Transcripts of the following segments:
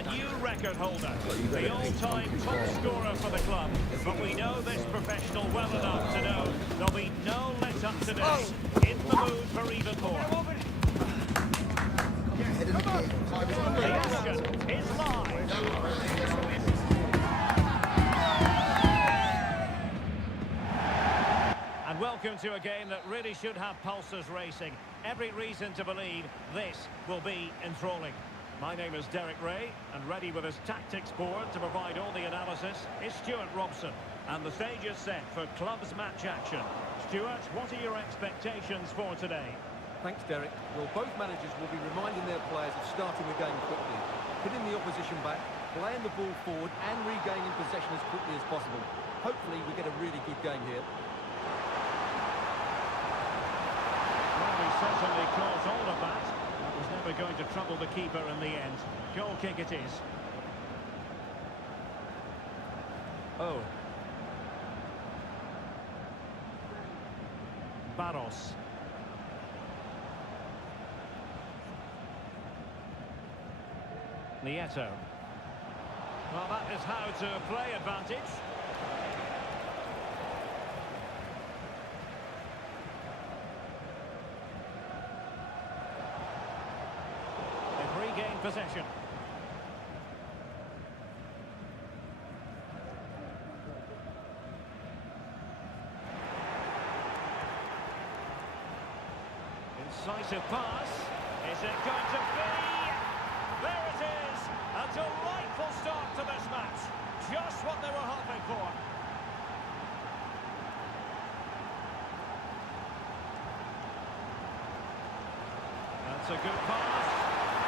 A new record holder, the all-time top scorer for the club. But we know this professional well enough to know there'll be no let-up today. In the mood for even more. The action is live. And welcome to a game that really should have pulses racing. Every reason to believe this will be enthralling. My name is Derek Ray, and ready with his tactics board to provide all the analysis is Stuart Robson. And the stage is set for clubs match action. Stuart, what are your expectations for today? Thanks, Derek. Well, both managers will be reminding their players of starting the game quickly, hitting the opposition back, playing the ball forward and regaining possession as quickly as possible. Hopefully we get a really good game here. Well, he certainly caused all of that. That was never going to trouble the keeper in the end. Goal kick it is. Oh. Barros. Nieto. Well, that is how to play advantage. They've regained possession. Incisive pass. Is it going to be? There it is! A delightful start to this match. Just what they were hoping for. That's a good pass.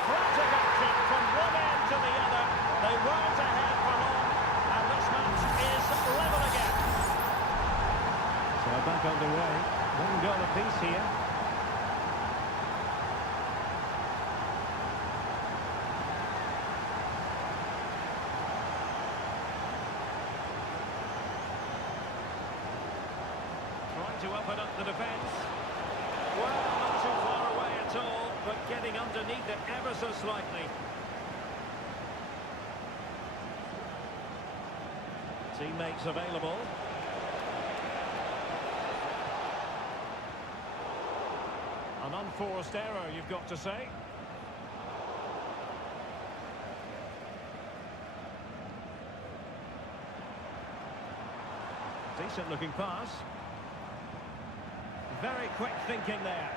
Frantic action from one end to the other. They weren't ahead for long, and this match is level again. So back on the way. One goal apiece here. To open up the defence. Well, not too far away at all, but getting underneath it ever so slightly. Teammates available. An unforced error, you've got to say. Decent looking pass. Very quick thinking there.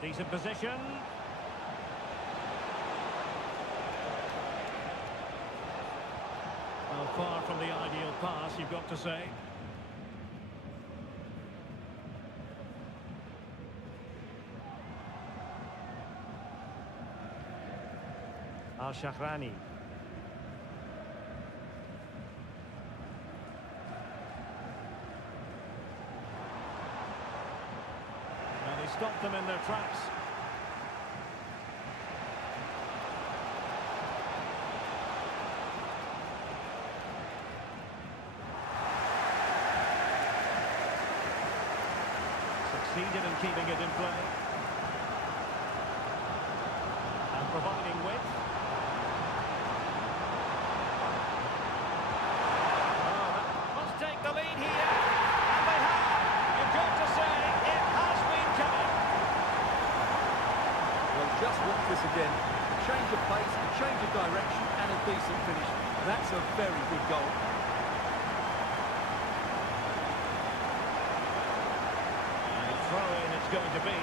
Decent position. Well, far from the ideal pass, you've got to say. Al-Shahrani. Stopped them in their tracks. Succeeded in keeping it in play. And providing width. Oh, that must take the lead here. And they have. You've got to say it has been coming. Just watch this again. A change of pace, a change of direction, and a decent finish. That's a very good goal. And a throw-in it's going to be.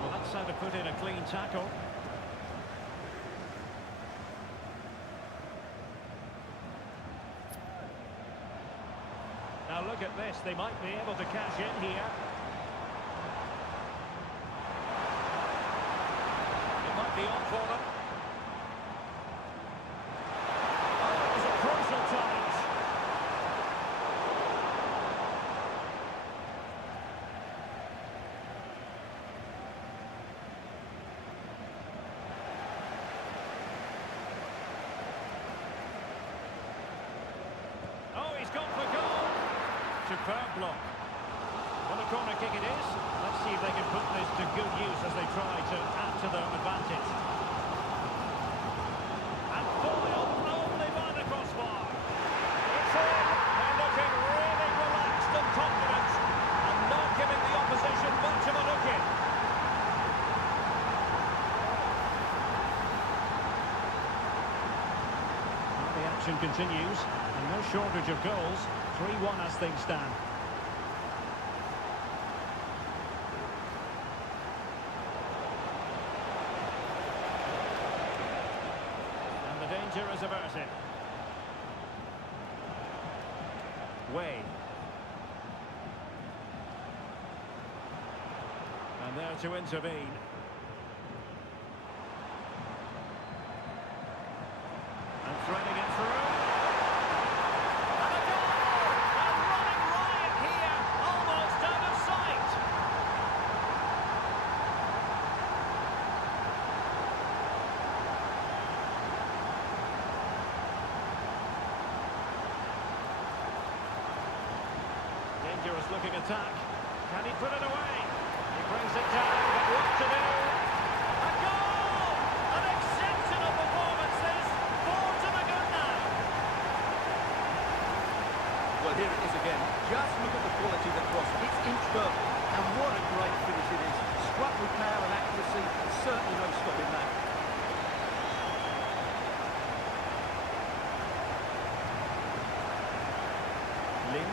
Well, that's how to put in a clean tackle. Now look at this, they might be able to cash in here. It might be on for them. Oh, it was a crucial challenge. superb block. Well, a corner kick it is. Let's see if they can put this to good use as they try to add to their advantage. And foiled only by the crossbar. It's in. They're looking really relaxed and confident and not giving the opposition much of a look in. Well, the action continues and no shortage of goals. 3-1 as things stand. Danger is averted. Way. And there to intervene. And threading it through. And a goal! And running riot here, almost out of sight. Dangerous looking attack. Can he put it away? He brings it down, but what to do? A goal! An exceptional performance this. 4 to the good now. Well, here it is again. Just look at the quality of the cross. It's inch perfect. And what a great finish it is. Struck with power and accuracy. Certainly no stopping that. Lin.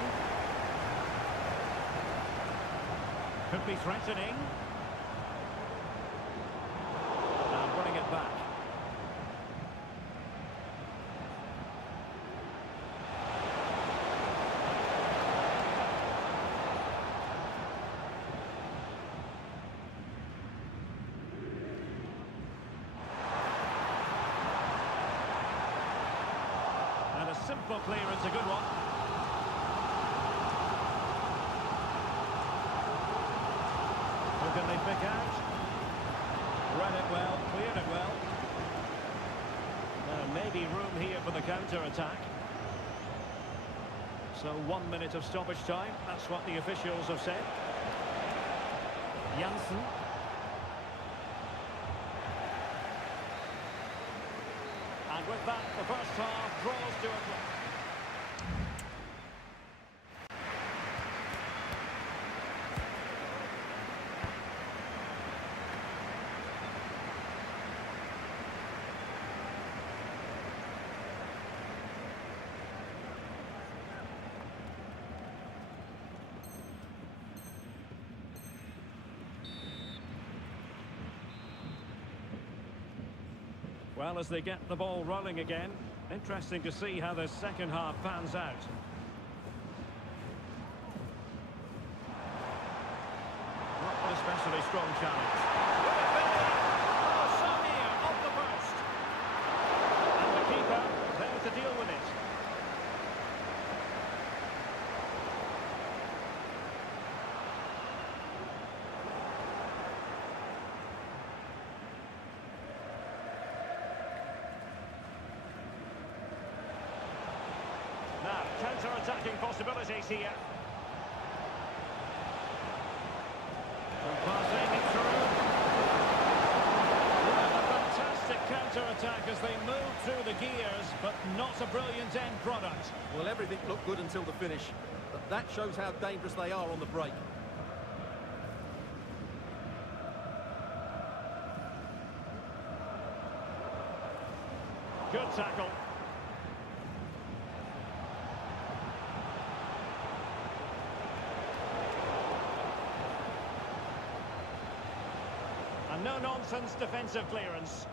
Could be threatening. Now running it back. And a simple clearance, a good one. Who can they pick out? Read it well, cleared it well. Maybe room here for the counter-attack. So 1 minute of stoppage time, that's what the officials have said. Janssen. And with that, the first half draws to a close. Well, as they get the ball rolling again, interesting to see how the second half pans out. Not an especially strong challenge. Oh, so near, off the post. And the keeper there to deal with it. Now, counter-attacking possibilities here. And passing it through. Well, a fantastic counter-attack as they move through the gears, but not a brilliant end product. Well, everything looked good until the finish. But that shows how dangerous they are on the break. Good tackle. And no-nonsense defensive clearance.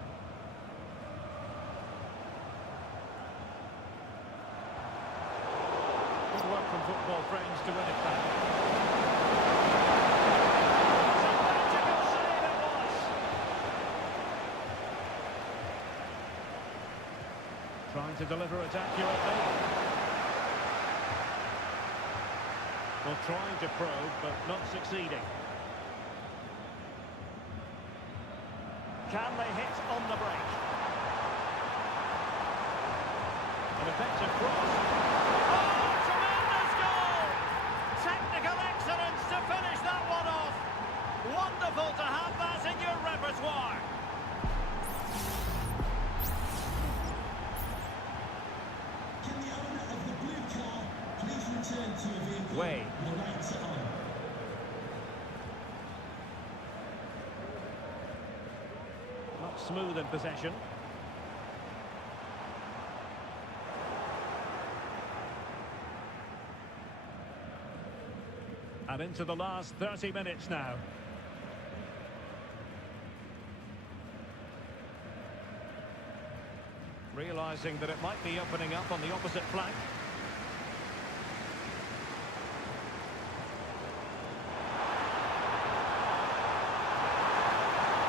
Good work from football friends to win it back. It's a magical save it was. Trying to deliver it accurately. Well, trying to probe, but not succeeding. Can they hit on the break? An effective cross. Oh, tremendous goal! smooth in possession. And into the last 30 minutes now. Realising that it might be opening up on the opposite flank.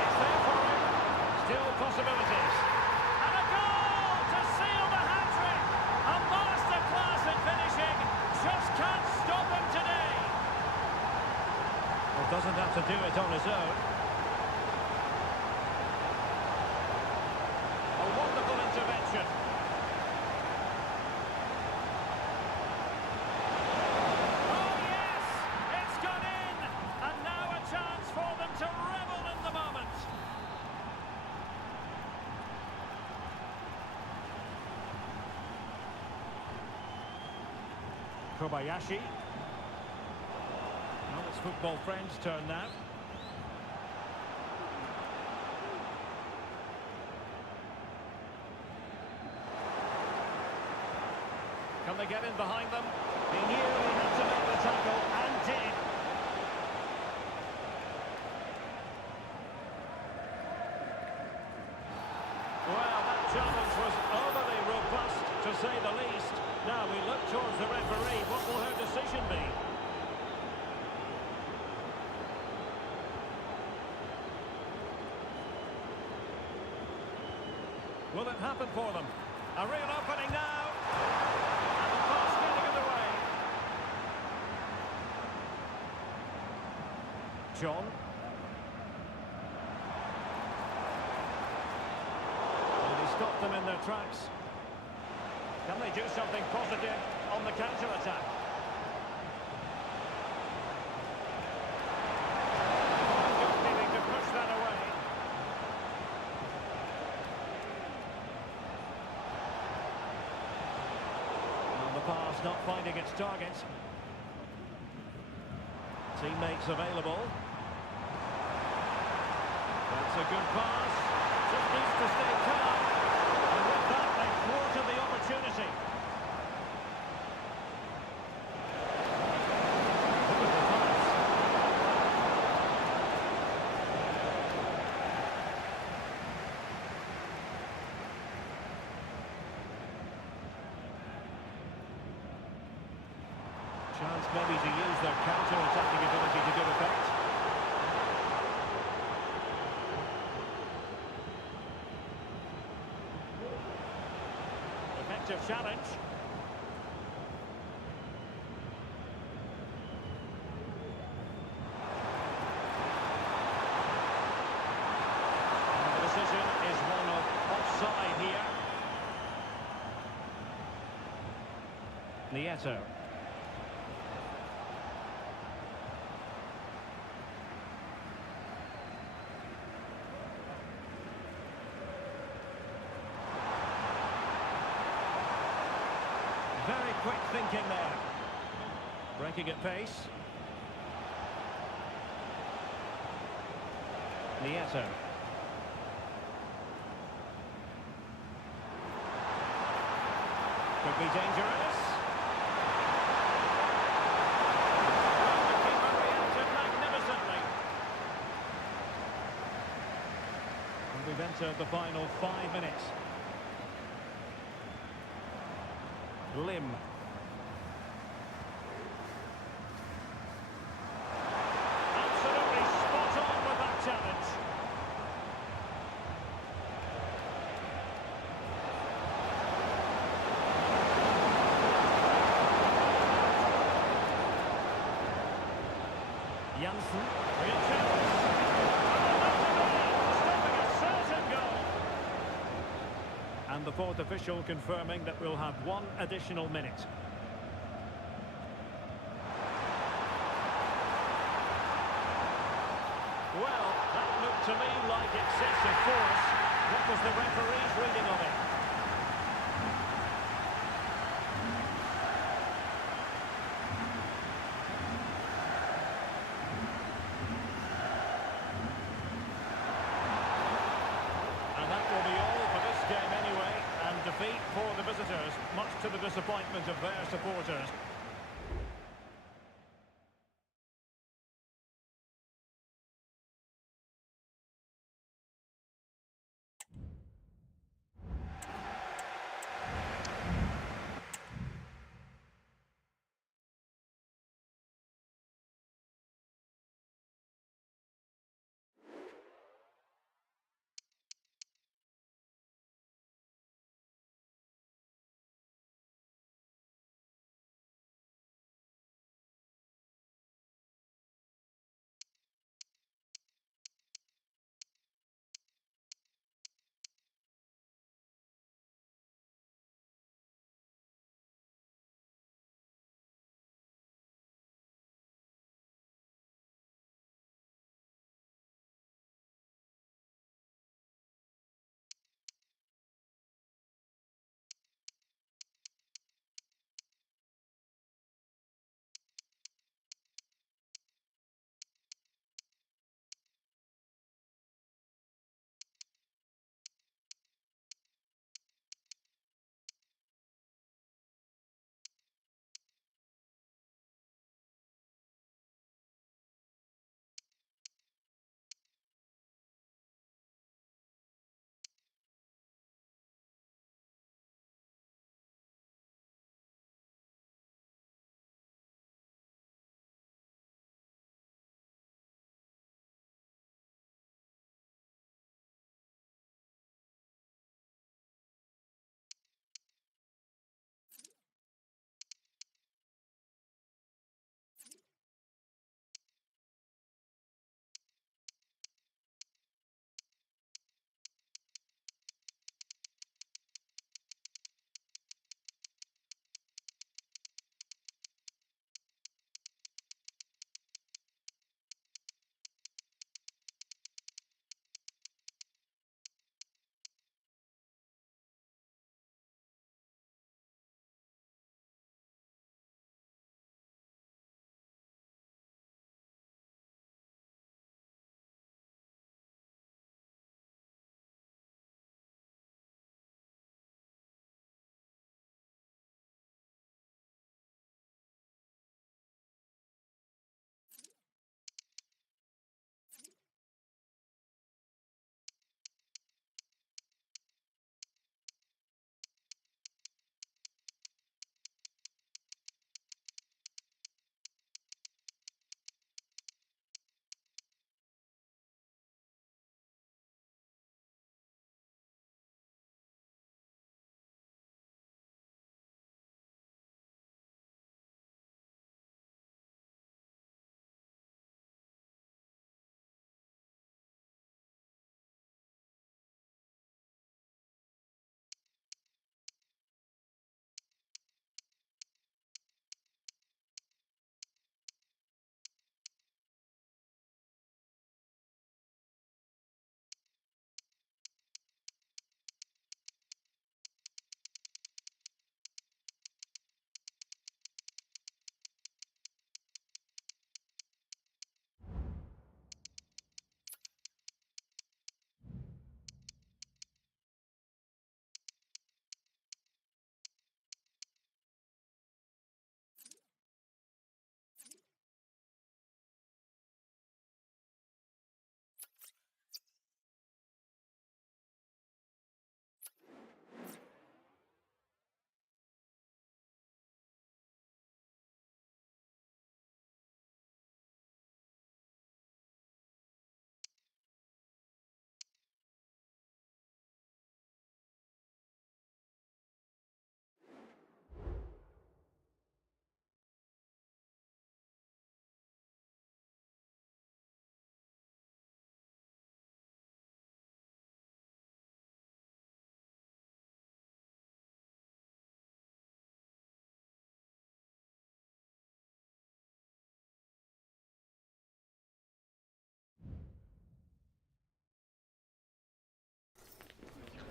It's there for him. Still possibilities. And a goal to seal the hat-trick. A masterclass at finishing. Just can't stop him today. Well, doesn't have to do it on his own. Intervention. Oh yes, it's gone in, and now a chance for them to revel in the moment. Kobayashi. Well, it's football friends' turn now. Can they get in behind them? He knew he had to make the tackle, and did. Well, that challenge was overly robust, to say the least. Now we look towards the referee. What will her decision be? Will it happen for them? A real opening now. John. And he stopped them in their tracks. Can they do something positive on the counter-attack? Just needing to push that away. And the pass not finding its target. Teammates available. That's a good pass. Just needs to stay calm. And with that, they thwarted the opportunity. Look at the pass. Chance maybe to use their counter-attacking ability to good effect. Effective challenge. And the decision is one of offside here. Nieto. Very quick thinking there. Breaking at pace. Nieto. Could be dangerous. Well, the keeper reacted magnificently. And we've entered the final 5 minutes. Lim. Absolutely spot on with that challenge. Janssen. Real chance. Stopping a certain goal. And the fourth official confirming that we'll have one additional minute. Well, that looked to me like excessive force. What was the referee's reading of it? defeat for the visitors, much to the disappointment of their supporters.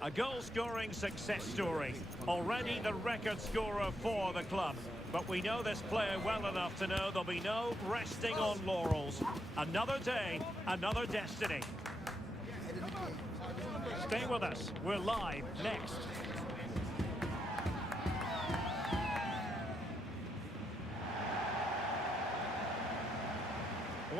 A goal-scoring success story. Already the record scorer for the club. But we know this player well enough to know there'll be no resting on laurels. Another day, another destiny. Stay with us. We're live next.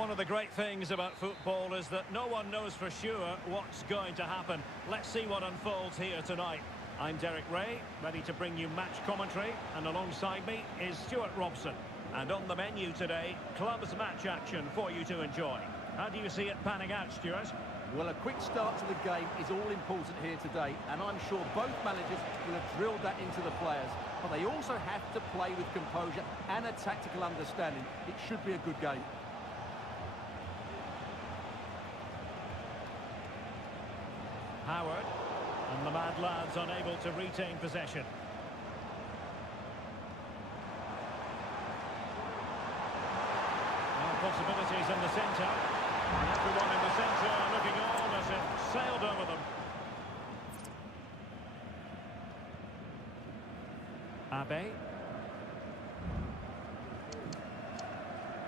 One of the great things about football is that no one knows for sure what's going to happen. Let's see what unfolds here tonight. I'm Derek Ray, ready to bring you match commentary, and alongside me is Stuart Robson. And on the menu today, clubs match action for you to enjoy. How do you see it panning out, Stuart? Well, a quick start to the game is all important here today, and I'm sure both managers will have drilled that into the players. But they also have to play with composure and a tactical understanding. It should be a good game. Howard, and the Mad Lads unable to retain possession. Possibilities in the centre. And everyone in the centre looking on as it sailed over them. Abe.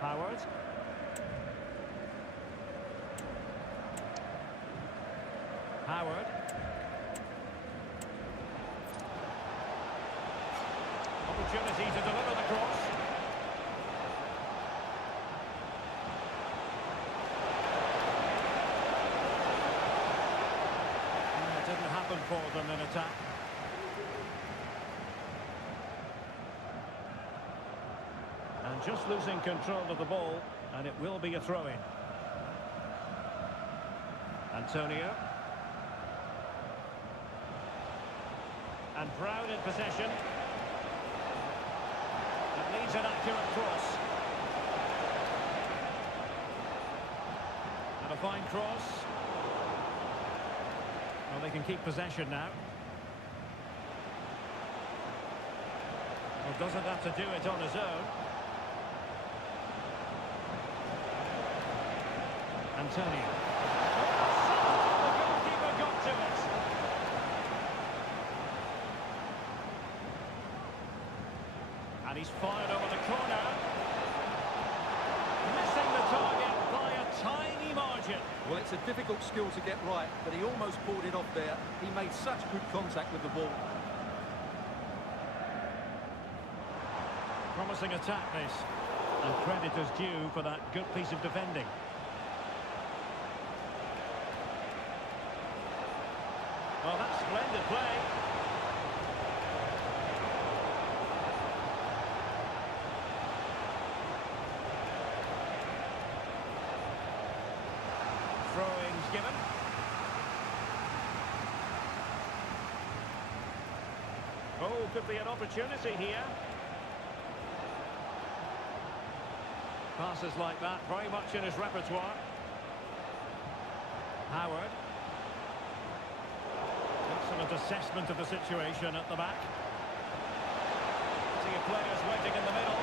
Howard. Howard. Opportunity to deliver the cross. For them in attack. And just losing control of the ball, and it will be a throw-in. Antonio. And Brown in possession. It needs an accurate cross. And a fine cross. Well, they can keep possession now. Well, doesn't have to do it on his own. Antonio. The goalkeeper got to it. And he's fired over the corner. Missing the target by a tiny margin. Well, it's a difficult skill to get right, but he almost pulled it off there. He made such good contact with the ball. Promising attack, this. And credit is due for that good piece of defending. Well, that's splendid play. Throwing's given. Oh, could be an opportunity here. Passes like that, very much in his repertoire. Howard. Excellent assessment of the situation at the back. See players waiting in the middle.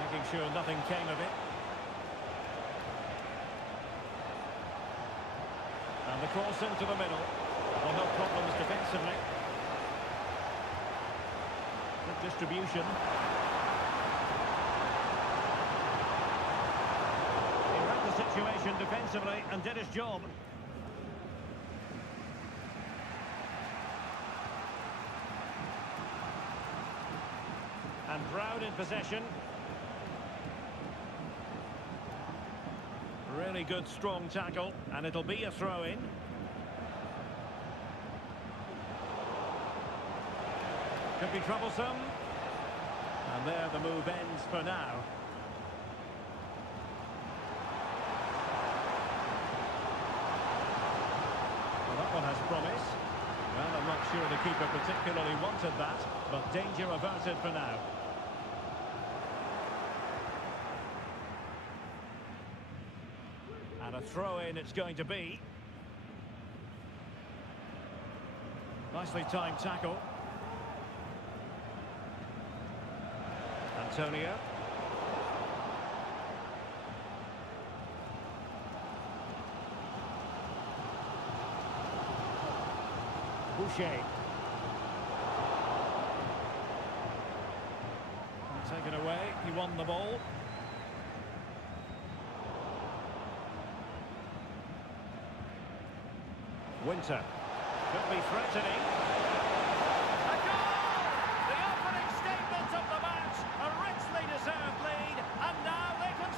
Making sure nothing came of it. And the cross into the middle. Well, no problems defensively. Good distribution. He read the situation defensively and did his job. And Brown in possession. Really good, strong tackle, and it'll be a throw-in. Could be troublesome. And there the move ends for now. Well, that one has promise. Well, I'm not sure the keeper particularly wanted that, but danger averted for now. And a throw-in it's going to be. Nicely timed tackle. Antonio. Boucher. Taken away, he won the ball. Winter. Could be threatening. A goal! The opening statement of the match. A richly deserved lead. And now they can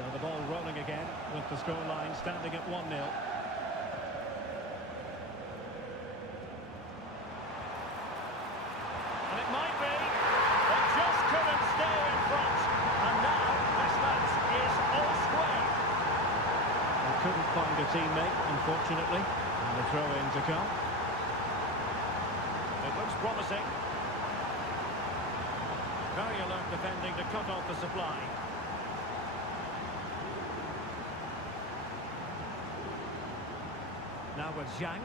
So the ball rolling again with the scoreline standing at 1-0. And it might be. They just couldn't stay in front. And now this match is all square. They couldn't find a teammate, unfortunately. And the throw-in to come. It looks promising. Very alert defending to cut off the supply. Now with Zhang.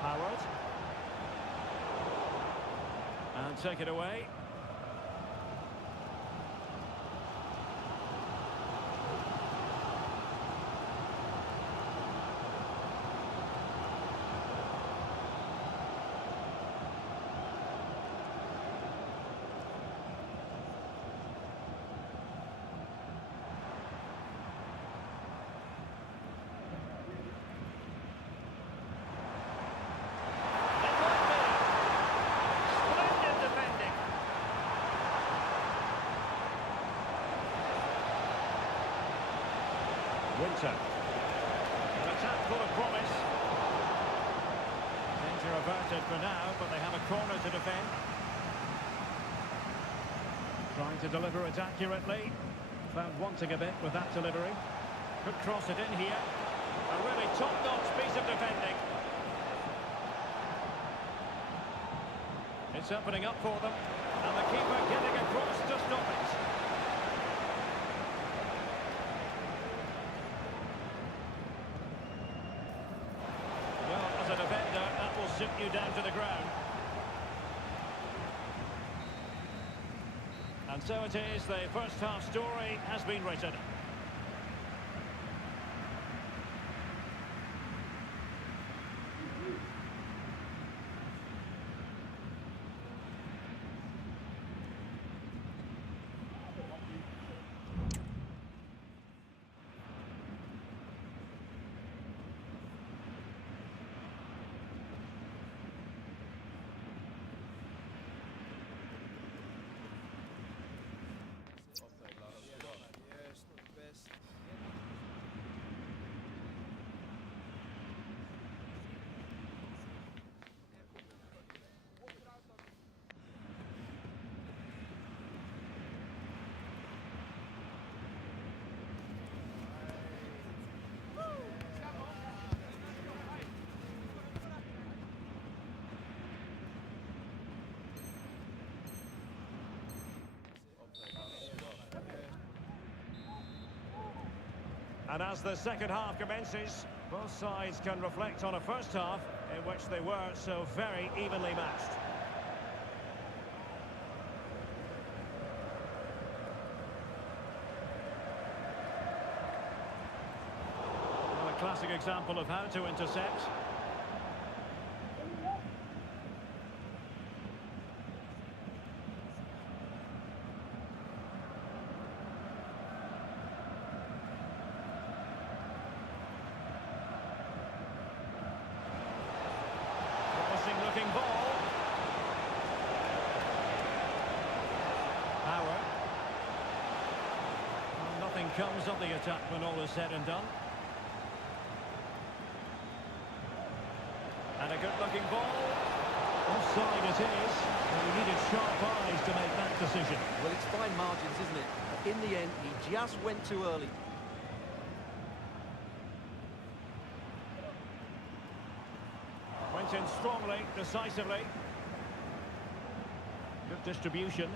Howard. And take it away. Winter. An attack full of promise. Danger averted for now, but they have a corner to defend. Trying to deliver it accurately. Found wanting a bit with that delivery. Could cross it in here. A really top-notch piece of defending. It's opening up for them. And the keeper getting across to stop it. Sit you down to the ground. And so it is, the first half story has been written. And as the second half commences, both sides can reflect on a first half in which they were so very evenly matched. Well, a classic example of how to intercept. Looking ball. Howard. Well, nothing comes of the attack when all is said and done. And a good-looking ball. Offside it is. Well, he needed sharp eyes to make that decision. Well, it's fine margins, isn't it? But in the end, he just went too early. Went in strongly, decisively. Good distribution.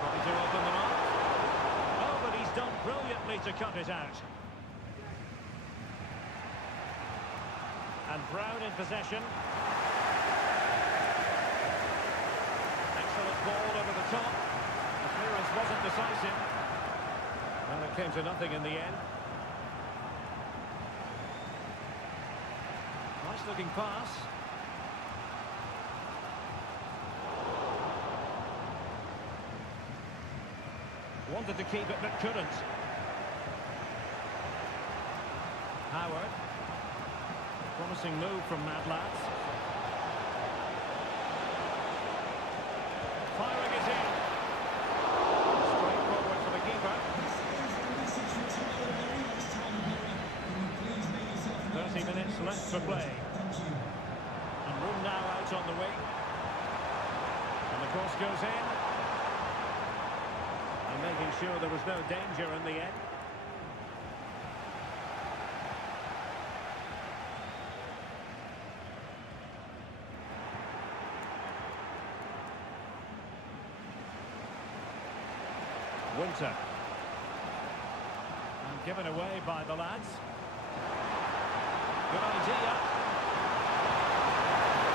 Trying to open them up. Oh, but he's done brilliantly to cut it out. And Brown in possession. Excellent ball over the top. The clearance wasn't decisive. Well, it came to nothing in the end. Nice looking pass. Wanted to keep it but couldn't. Howard. Promising move from Mad Lads. Firing it in. Straight forward for the keeper. 30 minutes left to play. And room now out on the wing. And the cross goes in. And making sure there was no danger in the end. Winter. And given away by the lads. Good idea.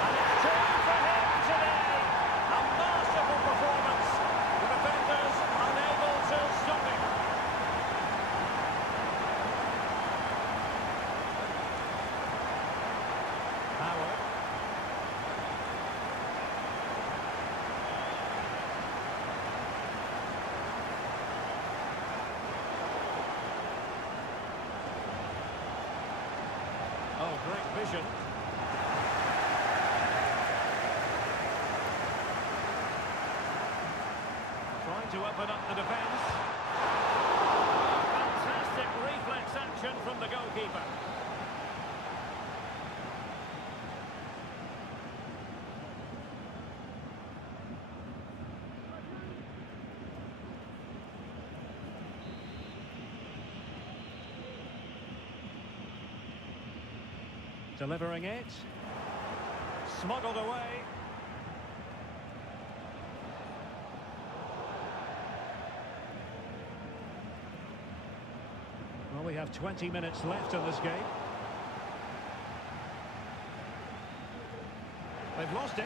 And it's two for him today. A masterful performance. The defenders unable to stop him. Howard. Oh, great vision. Trying to open up the defence. Fantastic reflex action from the goalkeeper. Delivering it. Smuggled away. Well, we have 20 minutes left in this game. They've lost it.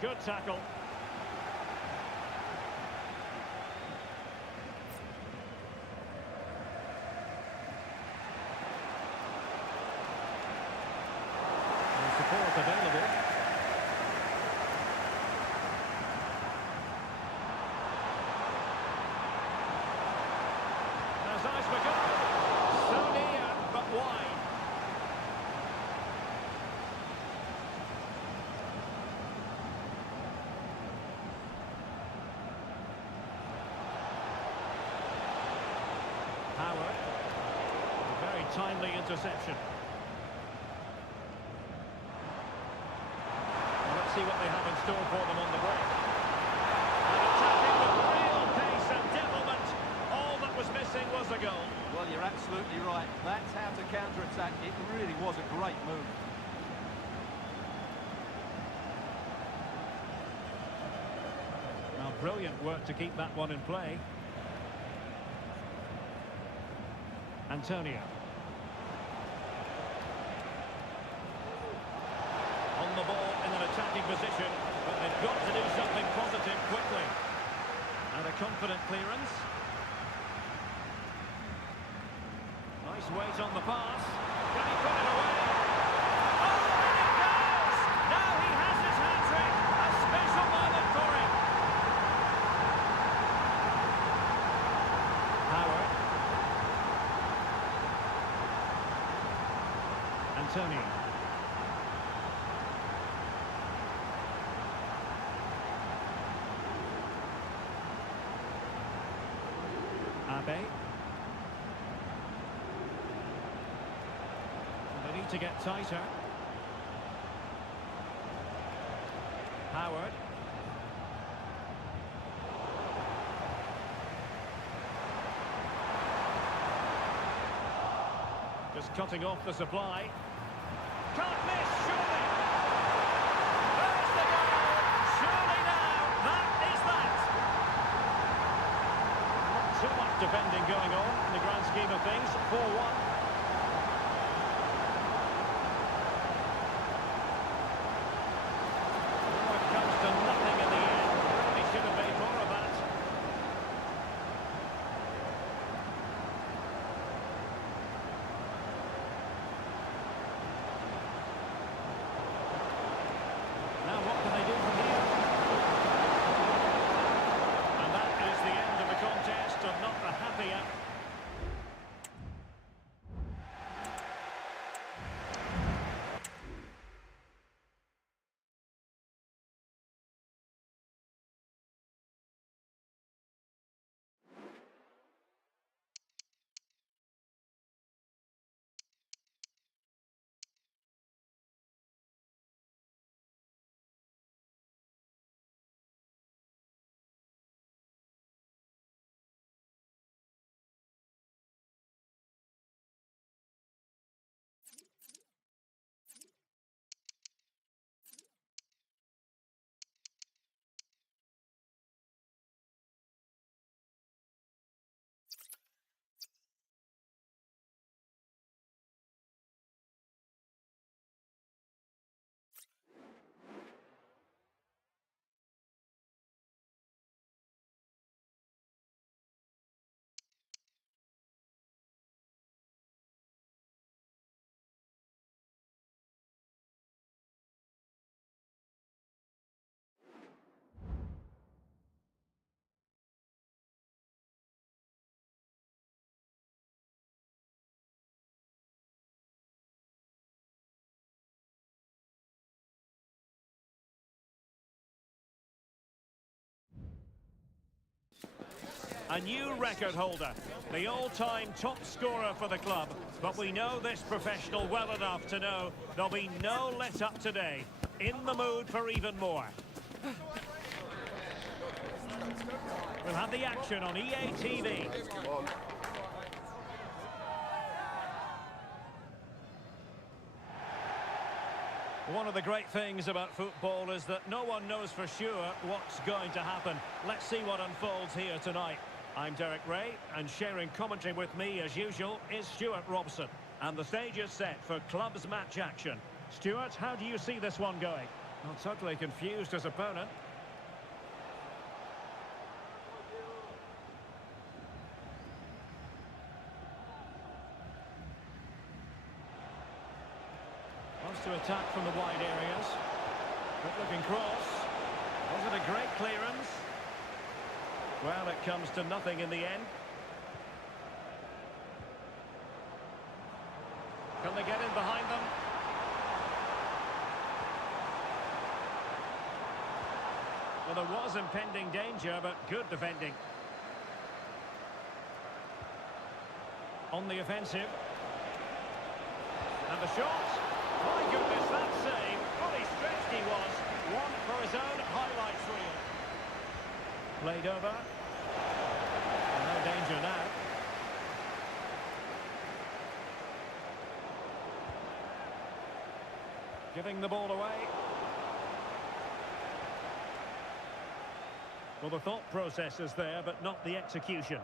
Good tackle. And support available. There's eyes for goal. So near, but wide. Howard. A very timely interception. Well, let's see what they have in store for them on the break. And attacking with real pace and devilment. All that was missing was a goal. Well, you're absolutely right. That's how to counter-attack. It really was a great move. Now, brilliant work to keep that one in play. Antonio. On the ball in an attacking position, but they've got to do something positive quickly. And a confident clearance. Nice weight on the pass. Can he put it away? Oh, and it goes! Now he has his hat-trick. A special moment for him. Howard. Antonio. Abe. They need to get tighter. Howard. Just cutting off the supply. Can't miss, surely. There's the goal. Surely now, that is that. Not too much defending going on in the grand scheme of things. 4-1. It comes to nothing in the end. They should have made more of that. a new record holder, the all-time top scorer for the club. But we know this professional well enough to know there'll be no let-up today. In the mood for even more. We'll have the action on EA TV. One of the great things about football is that no one knows for sure what's going to happen. Let's see what unfolds here tonight. I'm Derek Ray, and sharing commentary with me, as usual, is Stuart Robson. And the stage is set for clubs match action. Stuart, how do you see this one going? Not totally confused his opponent. Wants to attack from the wide areas. Good-looking cross. Was it a great clearance? Well, it comes to nothing in the end. Can they get in behind them? Well, there was impending danger, but good defending. On the offensive. And the shot. My goodness, that save. Fully stretched he was. One for his own highlights reel. Played over. And no danger now. Giving the ball away. Well, the thought process is there, but not the execution.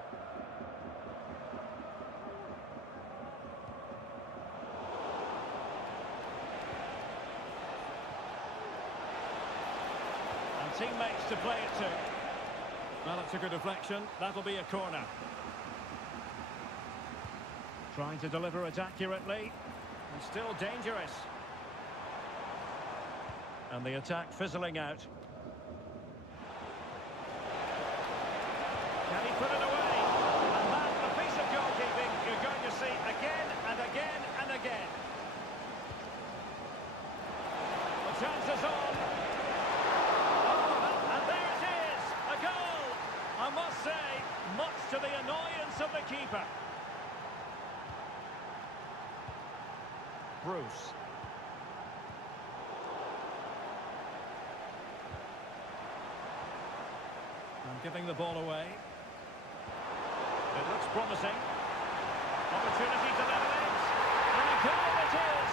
And teammates to play it to. Well, it's a good deflection. That'll be a corner. Trying to deliver it accurately. And still dangerous. And the attack fizzling out. Can he put it away? And that's a piece of goalkeeping you're going to see again and again and again. The chance is on. Oh, and there it is! A goal! I must say, much to the annoyance of the keeper. Bruce. And giving the ball away. It looks promising. Opportunity to level it. And a goal it is.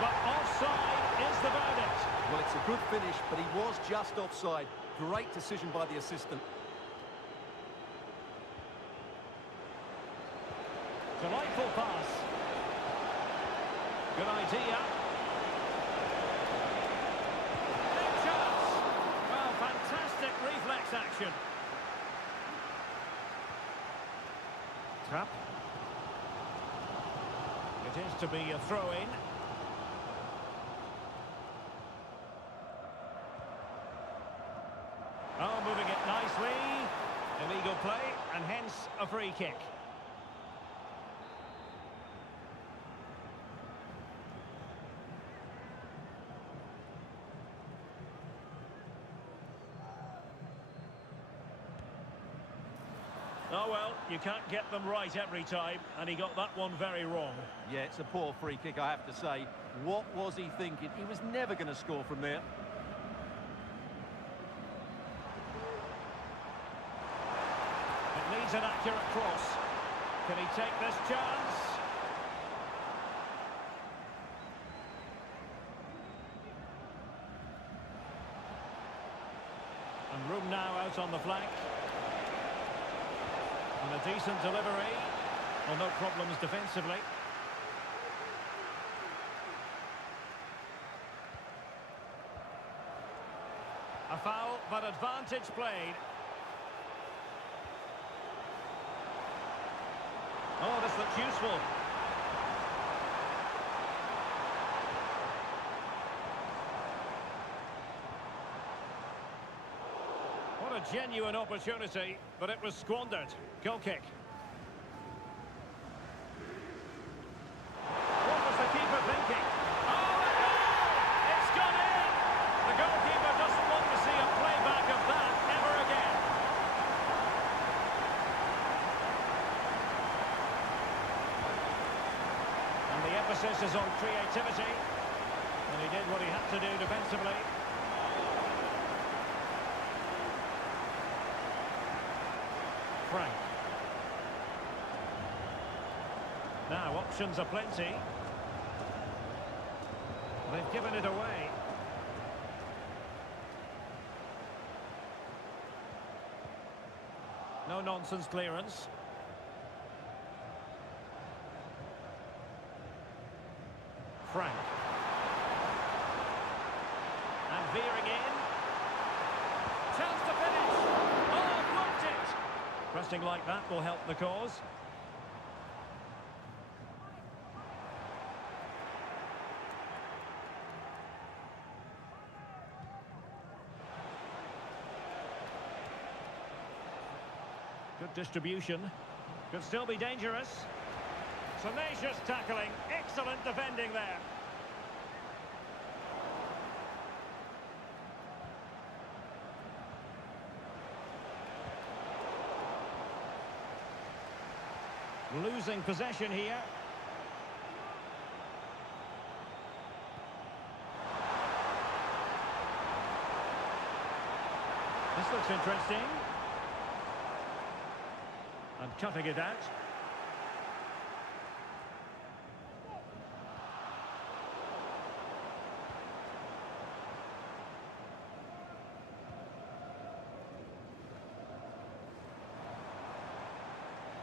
But offside is the verdict. Well, it's a good finish, but he was just offside. Great decision by the assistant. Delightful pass. Good idea. Big chance. Well, fantastic reflex action. Trap. It is to be a throw-in. Oh, moving it nicely. Illegal play, and hence a free kick. Oh, well, you can't get them right every time, and he got that one very wrong. Yeah, it's a poor free kick, I have to say. What was he thinking? He was never going to score from there. It needs an accurate cross. Can he take this chance? And room now out on the flank. And a decent delivery. Well, no problems defensively. A foul, but advantage played. Oh, this looks useful. What a genuine opportunity, but it was squandered. Goal kick. What was the keeper thinking? Oh, a goal! It's gone in! The goalkeeper doesn't want to see a playback of that ever again. focuses on creativity. And he did what he had to do defensively. Frank. Now, options are plenty. They've given it away. No-nonsense clearance. Frank. And veering in. Chance to finish. Oh, blocked it. Pressing like that will help the cause. Good distribution. Could still be dangerous. Tenacious tackling. Excellent defending there. Losing possession here. This looks interesting. And cutting it out.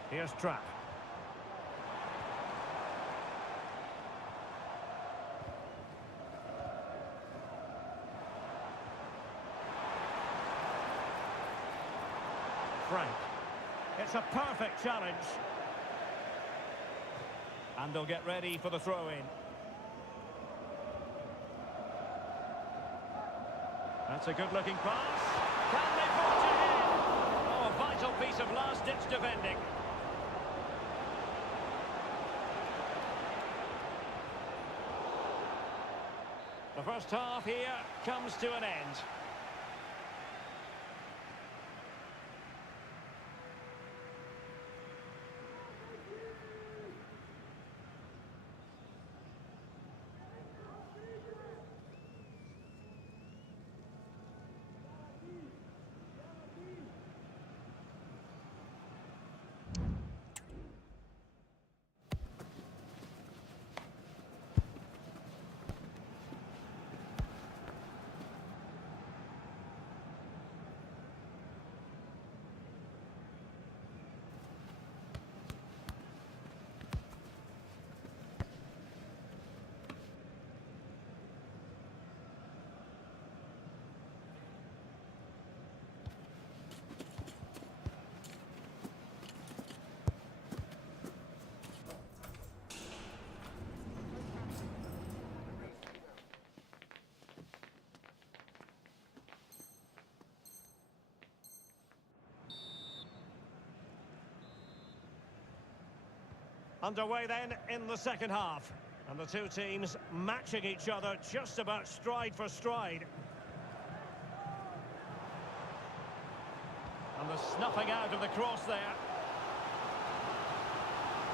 Here's Trapp. Frank. It's a perfect challenge. And they'll get ready for the throw-in. That's a good-looking pass. Can they forge ahead? Oh, a vital piece of last-ditch defending. The first half here comes to an end. Underway then in the second half. And the two teams matching each other just about stride for stride. And the snuffing out of the cross there.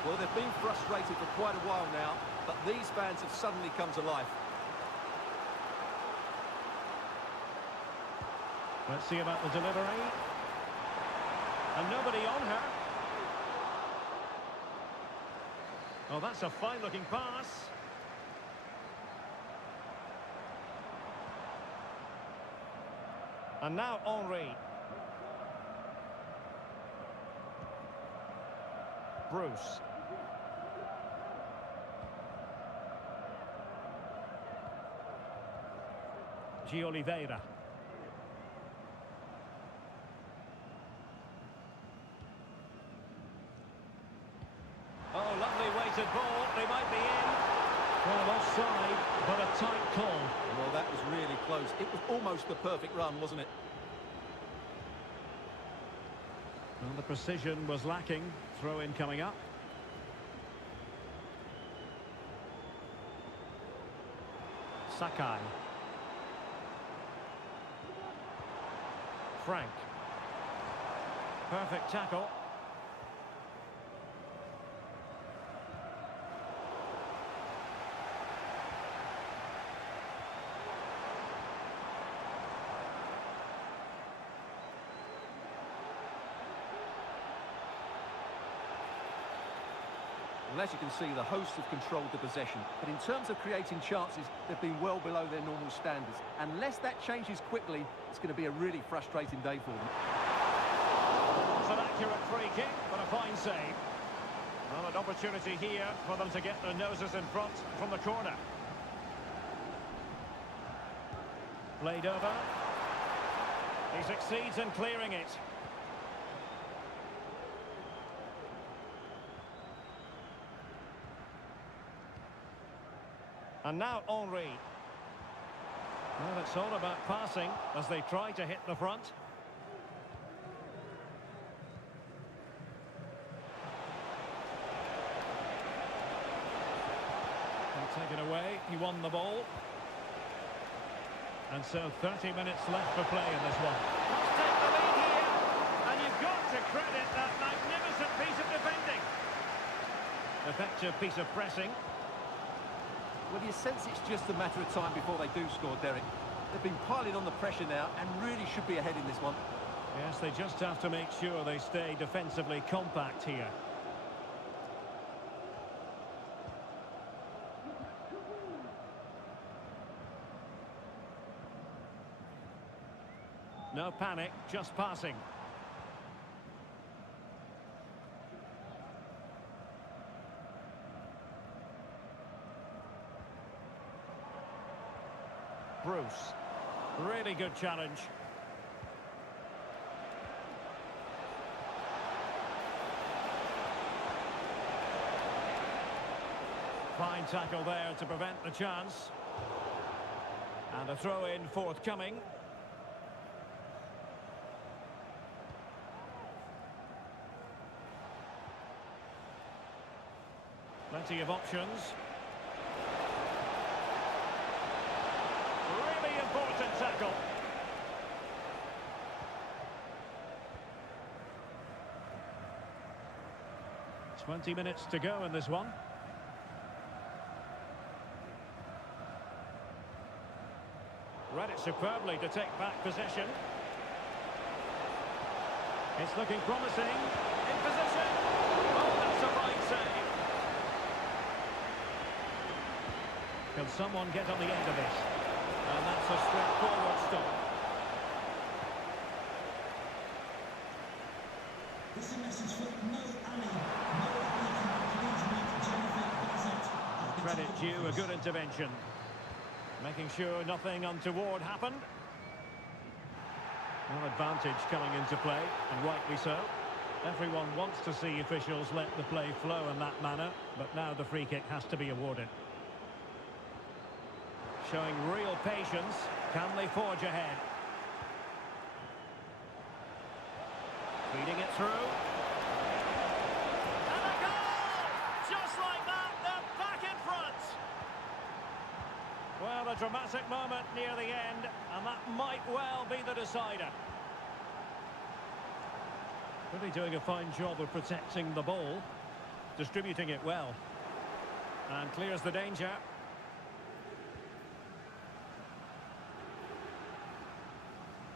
Well, they've been frustrated for quite a while now, but these fans have suddenly come to life. Let's see about the delivery. And nobody on her. Oh, that's a fine-looking pass. And now Henry. Bruce. Oliveira. Oh, lovely weighted ball. They might be in. Well, offside, but a tight call. Well, that was really close. It was almost the perfect run, wasn't it? Well, the precision was lacking. Throw-in coming up. Sakai. Frank. Perfect tackle. Well, as you can see, the hosts have controlled the possession. But in terms of creating chances, they've been well below their normal standards. Unless that changes quickly, it's going to be a really frustrating day for them. It's an accurate free kick, but a fine save. Well, an opportunity here for them to get their noses in front from the corner. Played over. He succeeds in clearing it. And now Henry. Well, it's all about passing as they try to hit the front. And taken away, he won the ball. And so 30 minutes left for play in this one. Must take the lead here, and you've got to credit that magnificent piece of defending. Effective piece of pressing. Well, you sense it's just a matter of time before they do score, Derek. They've been piling on the pressure now and really should be ahead in this one. Yes, they just have to make sure they stay defensively compact here. No panic, just passing. Bruce. Really good challenge. Fine tackle there to prevent the chance. And a throw-in forthcoming. Plenty of options. Really important tackle. "20 minutes to go in this one. Read it superbly to take back possession. It's looking promising. In position. Oh, that's a fine save. Can someone get on the end of this? And that's a straightforward stop. This is a message for Mo Ali. Mo Ali can Credit due, a good intervention. Making sure nothing untoward happened. Well, advantage coming into play, and rightly so. Everyone wants to see officials let the play flow in that manner, but now the free kick has to be awarded. Showing real patience. Can they forge ahead? Feeding it through. And a goal! Just like that, they're back in front. Well, a dramatic moment near the end, and that might well be the decider. Really doing a fine job of protecting the ball. Distributing it well. And clears the danger.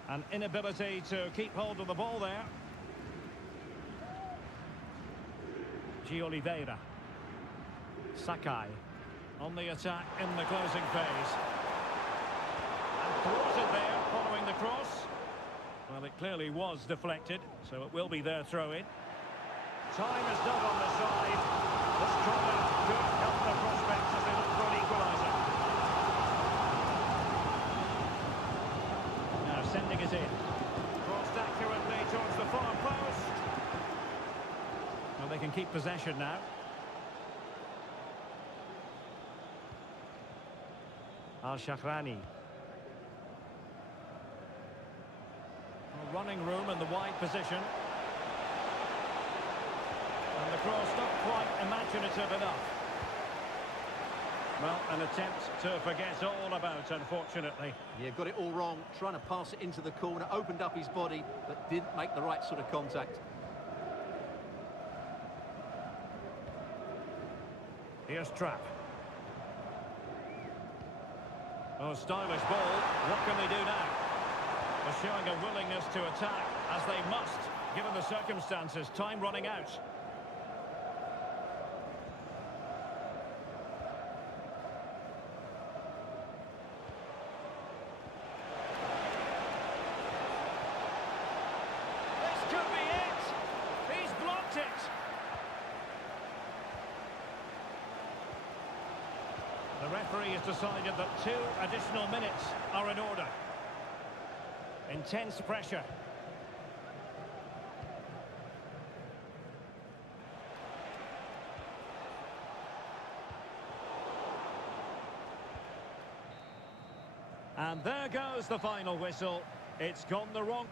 An inability to keep hold of the ball there. Oliveira. Sakai on the attack in the closing phase. And throws it there following the cross. Well, it clearly was deflected, so it will be their throw-in. Time is not on the side. This corner could help the prospects as they look for an equaliser. Now sending it in. Crossed accurately towards the far post. Well, they can keep possession now. Al-Shahrani. Running room in the wide position. And the cross not quite imaginative enough. Well, an attempt to forget all about, unfortunately. Yeah, got it all wrong. Trying to pass it into the corner, opened up his body, but didn't make the right sort of contact. Here's Trapp. Oh, stylish ball. What can they do now? They're showing a willingness to attack, as they must, given the circumstances. Time running out. decided that 2 additional minutes are in order. Intense pressure. And there goes the final whistle. It's gone the wrong...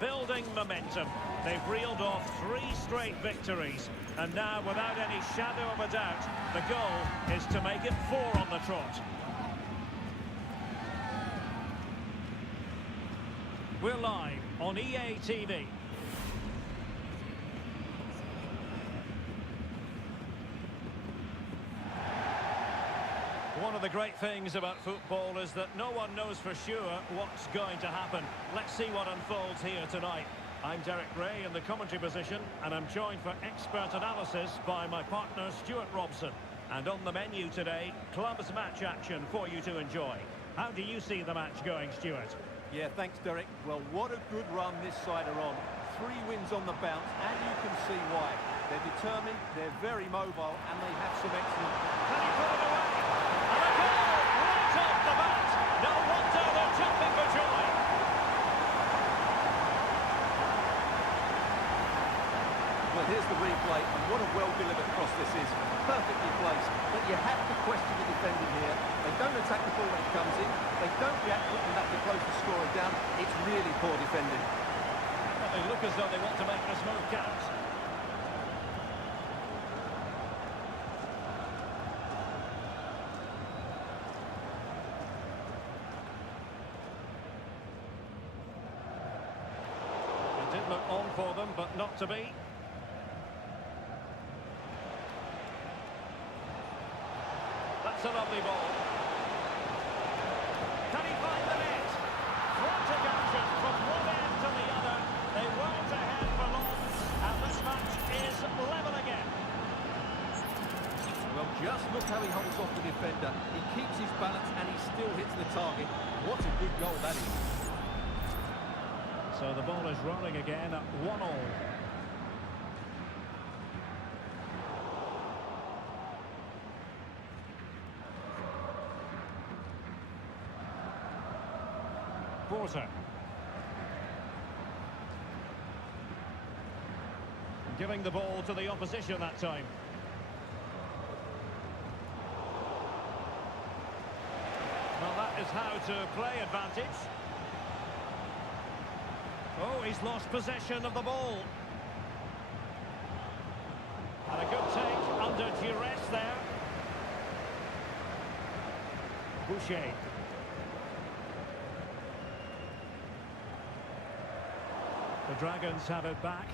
Building momentum. They've reeled off 3 straight victories. And now, without any shadow of a doubt, the goal is to make it 4 on the trot. We're live on EA TV. One of the great things about football is that no one knows for sure what's going to happen. Let's see what unfolds here tonight. I'm Derek Ray in the commentary position, and I'm joined for expert analysis by my partner Stuart Robson. And on the menu today, clubs match action for you to enjoy. How do you see the match going, Stuart? Yeah, thanks, Derek. Well, what a good run this side are on. 3 wins on the bounce, and you can see why. They're determined, they're very mobile, and they have some excellent... Can he put it away? And a goal right off the bat. No wonder they're jumping for joy. Well, here's the the replay, and what a well-delivered cross this is. Perfectly placed, but you have to question the defending here. They don't attack the ball when it comes in. They don't react quickly enough to close the scorer down. It's really poor defending. Well, they look as though they want to make this move count. It did look on for them, but not to be. That's a lovely ball. Can he find the net? Frantic action from one end to the other. They weren't ahead for long, and this match is level again. Well, just look how he holds off the defender. He keeps his balance and he still hits the target. What a good goal that is. So the ball is rolling again at 1-1. Porter. Giving the ball to the opposition that time. Well, that is how to play advantage. Oh, he's lost possession of the ball. And a good take under duress there. Boucher. The Dragons have it back.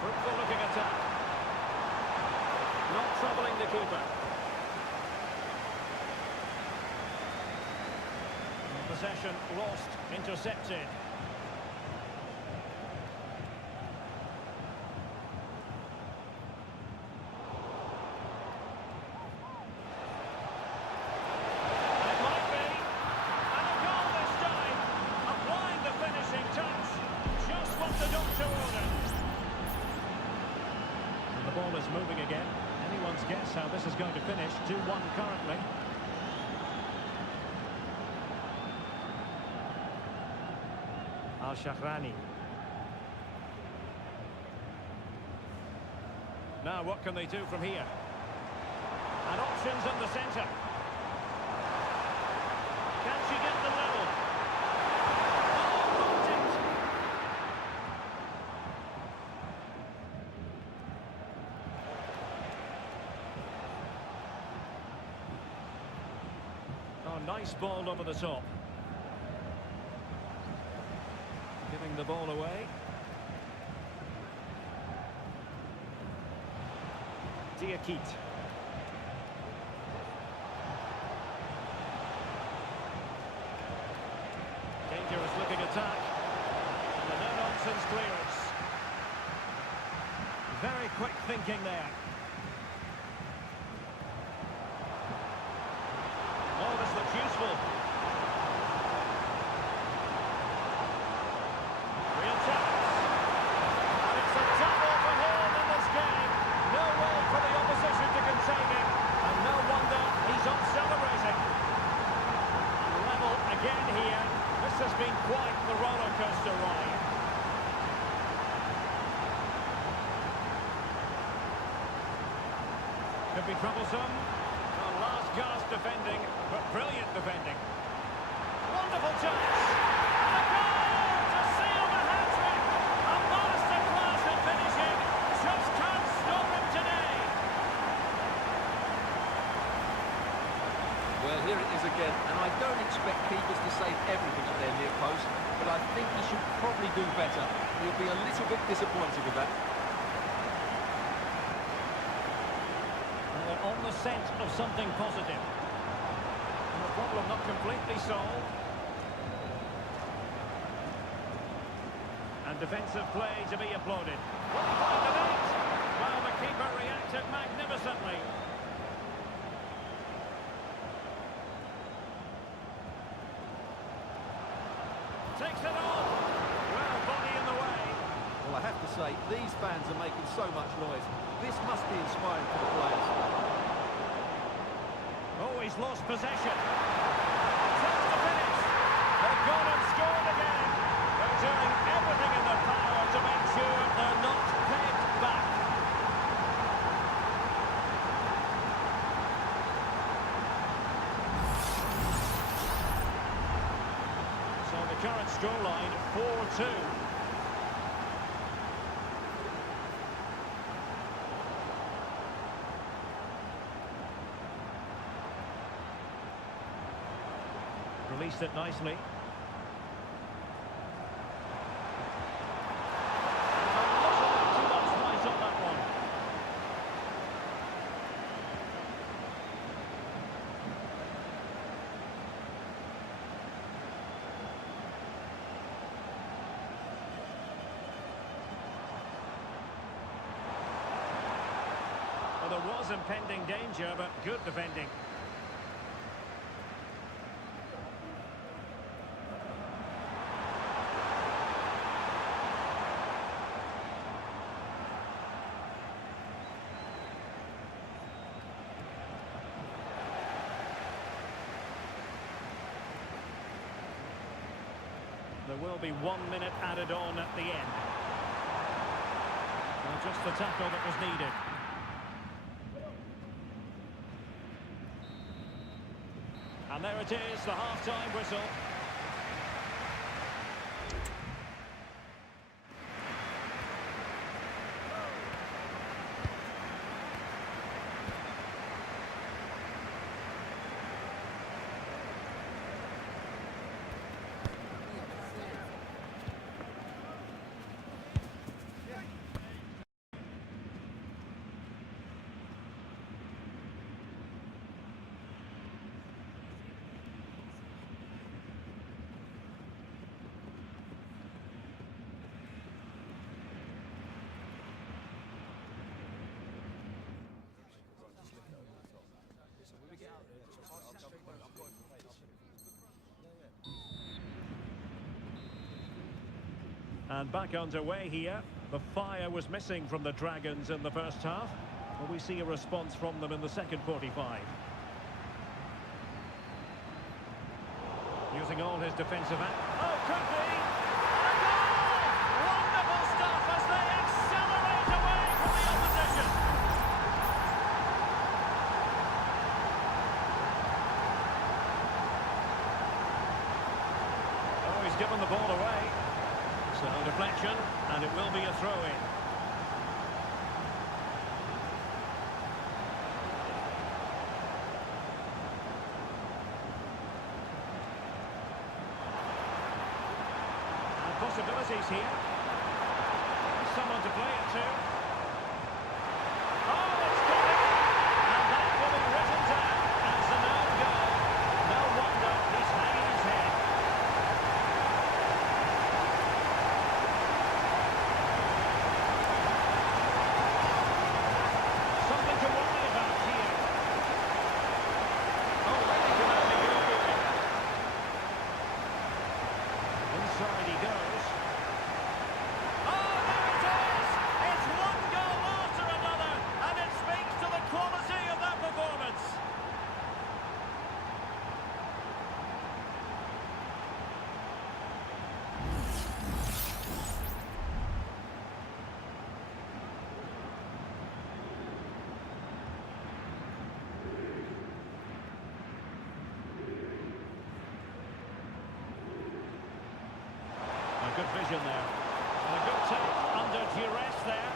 Fruitful looking attack. Not troubling the keeper. Possession lost, intercepted. And it might be. And a goal this time. Applying the finishing touch. Just what the doctor ordered. And the ball is moving again. Anyone's guess how this is going to finish. 2-1 currently. Al-Shahrani. Now what can they do from here? And options in the centre. Can she get the level? Oh, blocked it! Oh, nice ball over the top. Giving the ball away. Diakite. Dangerous looking attack. And a no-nonsense clearance. Very quick thinking there. Oh, this looks useful. Real chance. And it's a double for him in this game. No way for the opposition to contain him. And no wonder he's on celebrating. And level again here. This has been quite the roller coaster ride. Could be troublesome. Well, last gasp defending, but brilliant defending. Wonderful chance. And a goal to seal the hat-trick. A masterclass in finishing. Just can't stop him today. Well, here it is again, and I don't expect keepers to save everything at their near post, but I think he should probably do better. He'll be a little bit disappointed with that. They're on the scent of something positive. And the problem not completely solved. And defensive play to be applauded. What find the net? Well, the keeper reacted magnificently. Takes it on. Well, body in the way. Well, I have to say, these fans are making so much noise. This must be inspiring for the players. Oh, he's lost possession. Tries to finish. They've gone and scored again. They're doing everything in their power to make sure they're not pegged back. So the current scoreline, 4-2. Released it nicely. Too much right on that one. Well, there was impending danger, but good defending. There will be 1 minute added on at the end. Well, just the tackle that was needed. And there it is, the half-time whistle. And back underway here. The fire was missing from the Dragons in the first half. Will we see a response from them in the second 45? Using all his defensive... Oh, could be! And a goal! Wonderful stuff as they accelerate away from the opposition. Oh, he's given the ball away. So deflection, and it will be a throw-in. And possibilities here. Someone to play it to. Oh, it's coming! And that will be written down as a no goal. No wonder he's hanging his head. Good vision there. And a good take under duress there.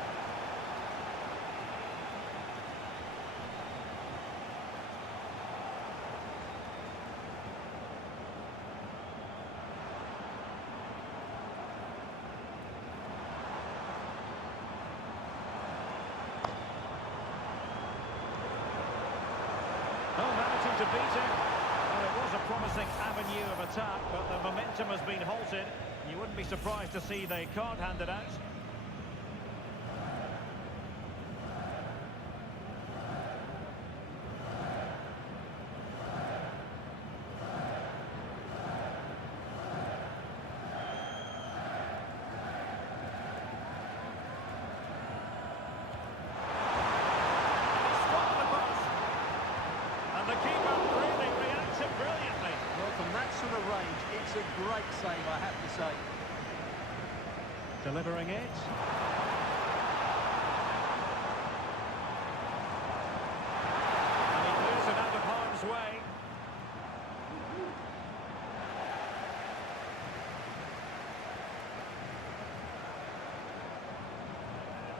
Oh, managing to beat it. Well, it was a promising avenue of attack, but the momentum has been halted. You wouldn't be surprised to see the card handed out. That's a great save, I have to say. Delivering it. And he clears it out of harm's way.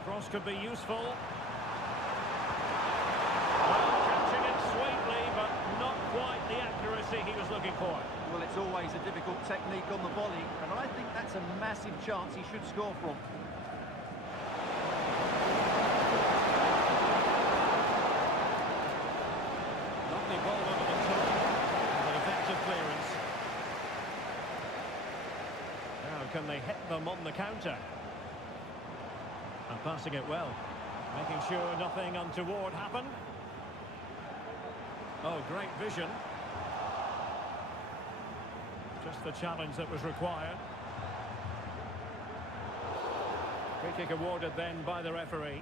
Cross could be useful. Well, catching it sweetly, but not quite the accuracy he was looking for. Well, it's always a difficult technique on the volley, and I think that's a massive chance he should score from. Lovely ball over the top. An effective clearance. Now, can they hit them on the counter? And passing it well. Making sure nothing untoward happened. Oh, great vision. Just the challenge that was required. Free kick awarded then by the referee.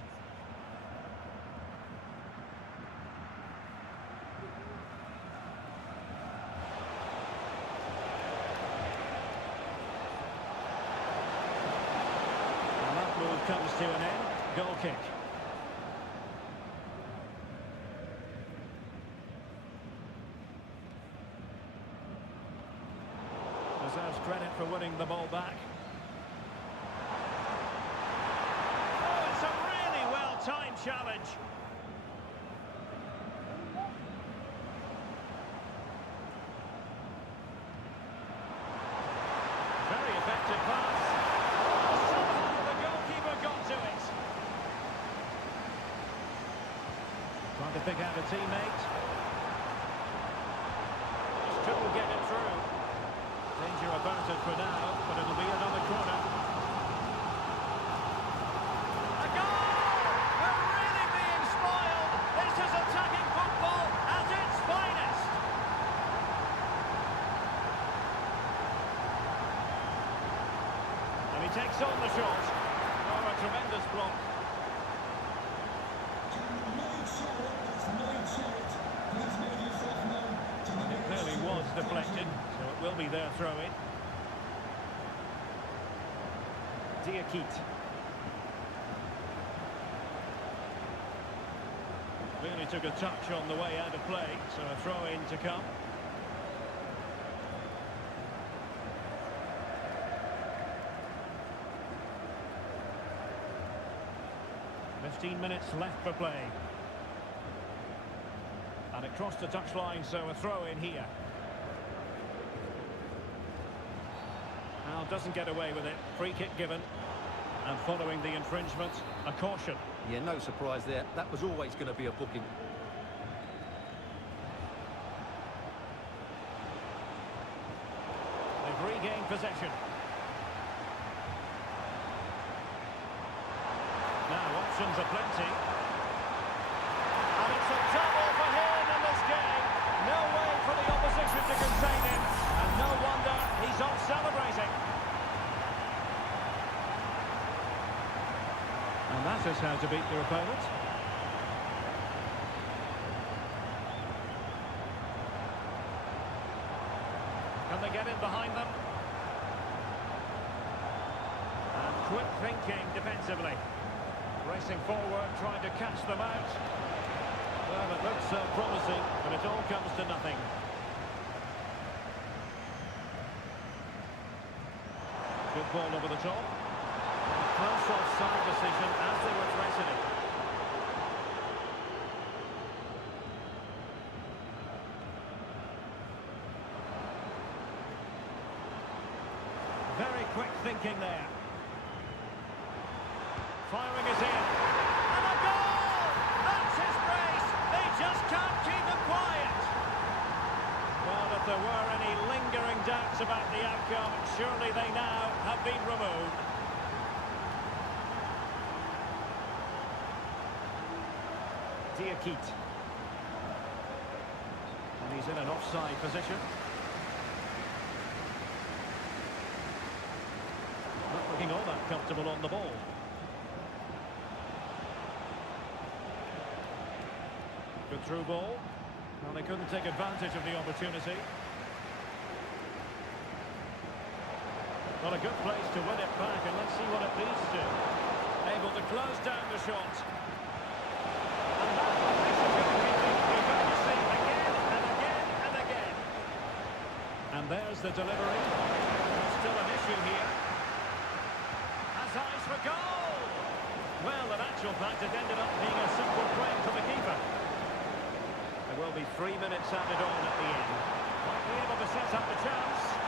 And that move comes to an end. Goal kick. Deserves credit for winning the ball back. Oh, it's a really well-timed challenge. Very effective pass. Oh, somehow the goalkeeper got to it. Trying to pick out a teammate. Just couldn't get it through. Danger about it for now, but it'll be another corner. A goal! We're really being spoiled. This is attacking football at its finest. And he takes on the shot. Oh, a tremendous block. It clearly was deflected, so it will be their throw-in. Diakite. Really took a touch on the way out of play, so a throw-in to come. "15 minutes left for play. And it crossed the touchline, so a throw-in here. Now doesn't get away with it. Free kick given. And following the infringement, a caution. Yeah, no surprise there. That was always going to be a booking. They've regained possession. Now options are plenty. And it's a double for him in this game. No way for the opposition to contain him. And no wonder he's off celebrating. And that is how to beat your opponent. Can they get in behind them? And quick thinking defensively. Racing forward, trying to catch them out. Well, it looks promising, but it all comes to nothing. Good ball over the top. Close offside decision as they were threatening. Very quick thinking there. Firing is in. And a goal! That's his brace. They just can't keep him quiet. Well, if there were any lingering doubts about the outcome, surely they now have been removed. Diakite. And he's in an offside position. Not looking all that comfortable on the ball. Good through ball. Well, they couldn't take advantage of the opportunity. Well, a good place to win it back, and let's see what it leads to. Able to close down the shot. And that's what makes a goalkeeping you're going to see again and again and again. And there's the delivery. Still an issue here. Has eyes for goal. Well, in actual fact, it ended up being a simple claim for the keeper. There will be 3 minutes added on at the end. Might be able to set up the chance.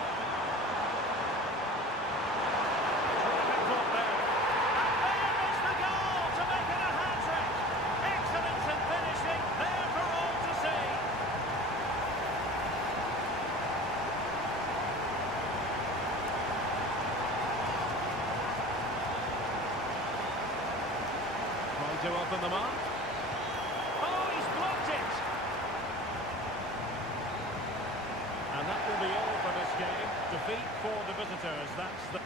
Terrific thought there. And there is the goal to make it a hat-trick. Excellence in finishing, there for all to see. Trying to open them up. Oh, he's blocked it. And that will be all for this game. Defeat for the visitors. That's the...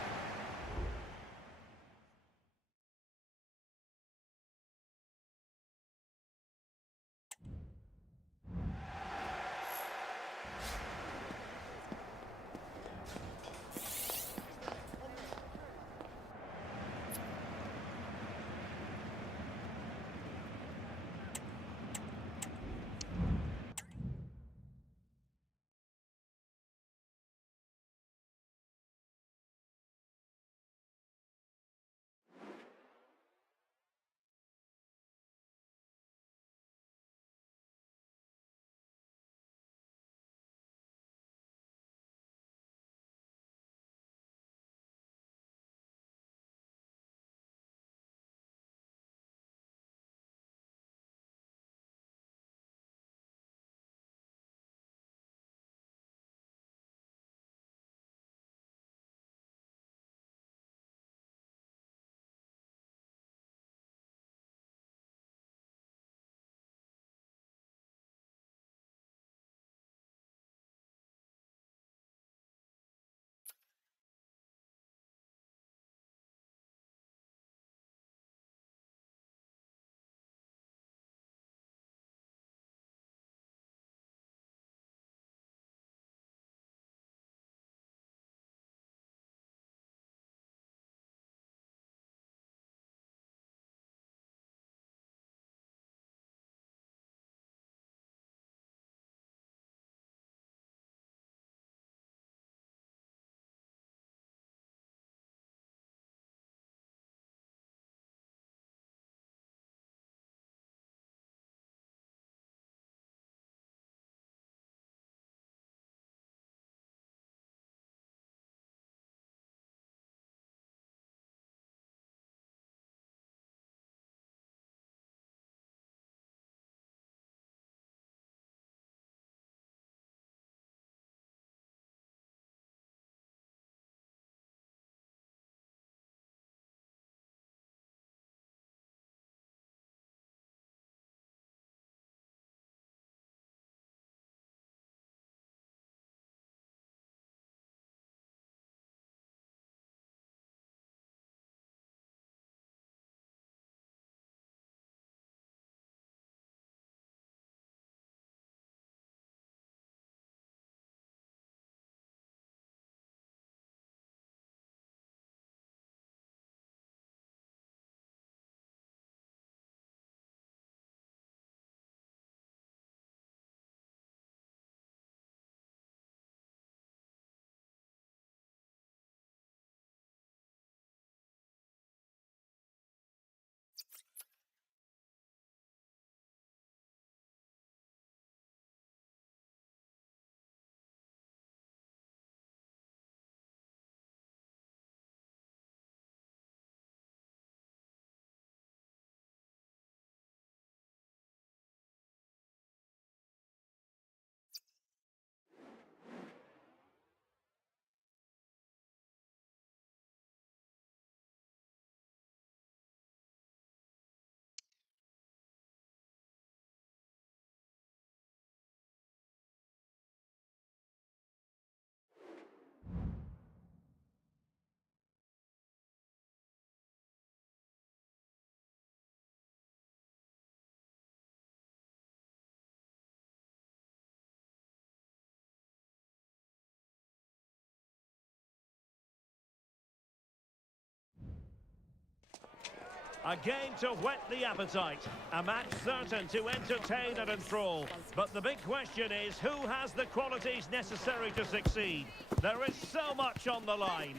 A game to whet the appetite. A match certain to entertain and enthrall. But the big question is, who has the qualities necessary to succeed? There is so much on the line.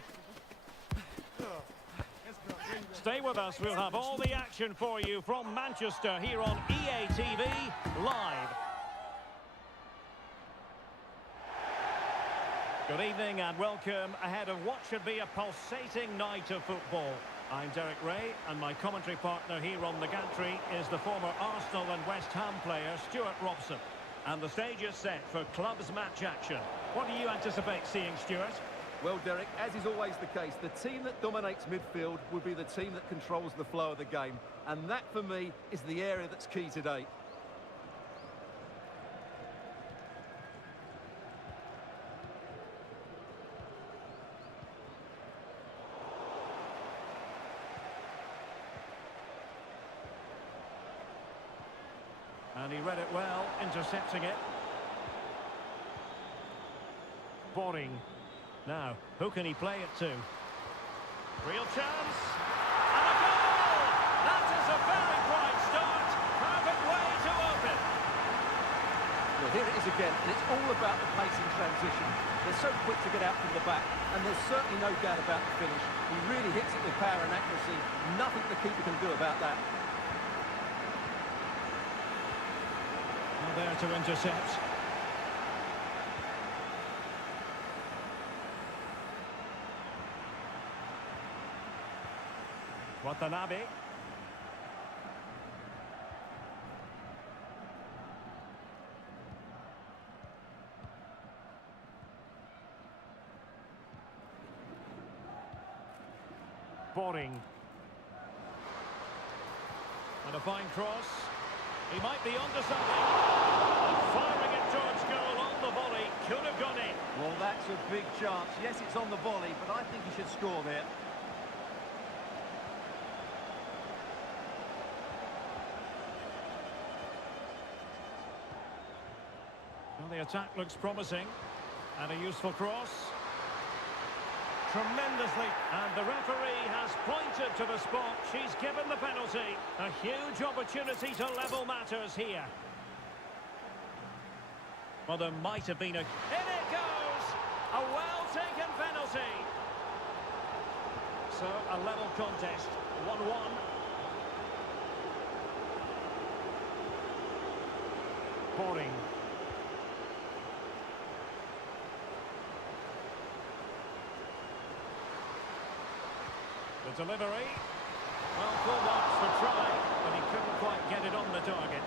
Stay with us. We'll have all the action for you from Manchester here on EA TV Live. Good evening and welcome ahead of what should be a pulsating night of football. I'm Derek Ray, and my commentary partner here on the gantry is the former Arsenal and West Ham player Stuart Robson. And the stage is set for clubs match action. What do you anticipate seeing, Stuart? Well, Derek, as is always the case, the team that dominates midfield will be the team that controls the flow of the game. And that, for me, is the area that's key today. And he read it well, intercepting it. Boring. Now, who can he play it to? Real chance. And a goal! That is a very bright start. Perfect way to open. Well, here it is again, and it's all about the pace in transition. They're so quick to get out from the back, and there's certainly no doubt about the finish. He really hits it with power and accuracy. Nothing the keeper can do about that. There to intercept. Watanabe. Boring. And a fine cross. He might be onto something. Firing it towards goal on the volley. Could have gone in. Well, that's a big chance. Yes, it's on the volley, but I think he should score there. Well, the attack looks promising. And a useful cross. Tremendously. And the referee has pointed to the spot. She's given the penalty. A huge opportunity to level matters here. Well, there might have been a... In it goes! A well-taken penalty. So, a level contest. 1-1. Boring. The delivery. Well, full marks for try, but he couldn't quite get it on the target.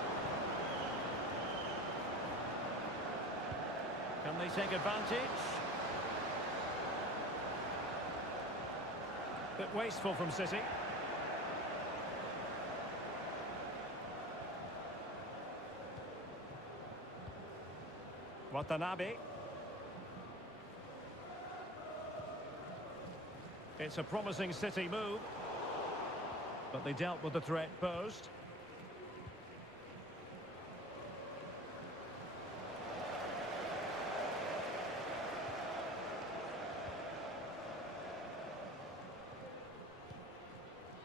Can they take advantage? Bit wasteful from City. Watanabe. It's a promising City move, but they dealt with the threat posed.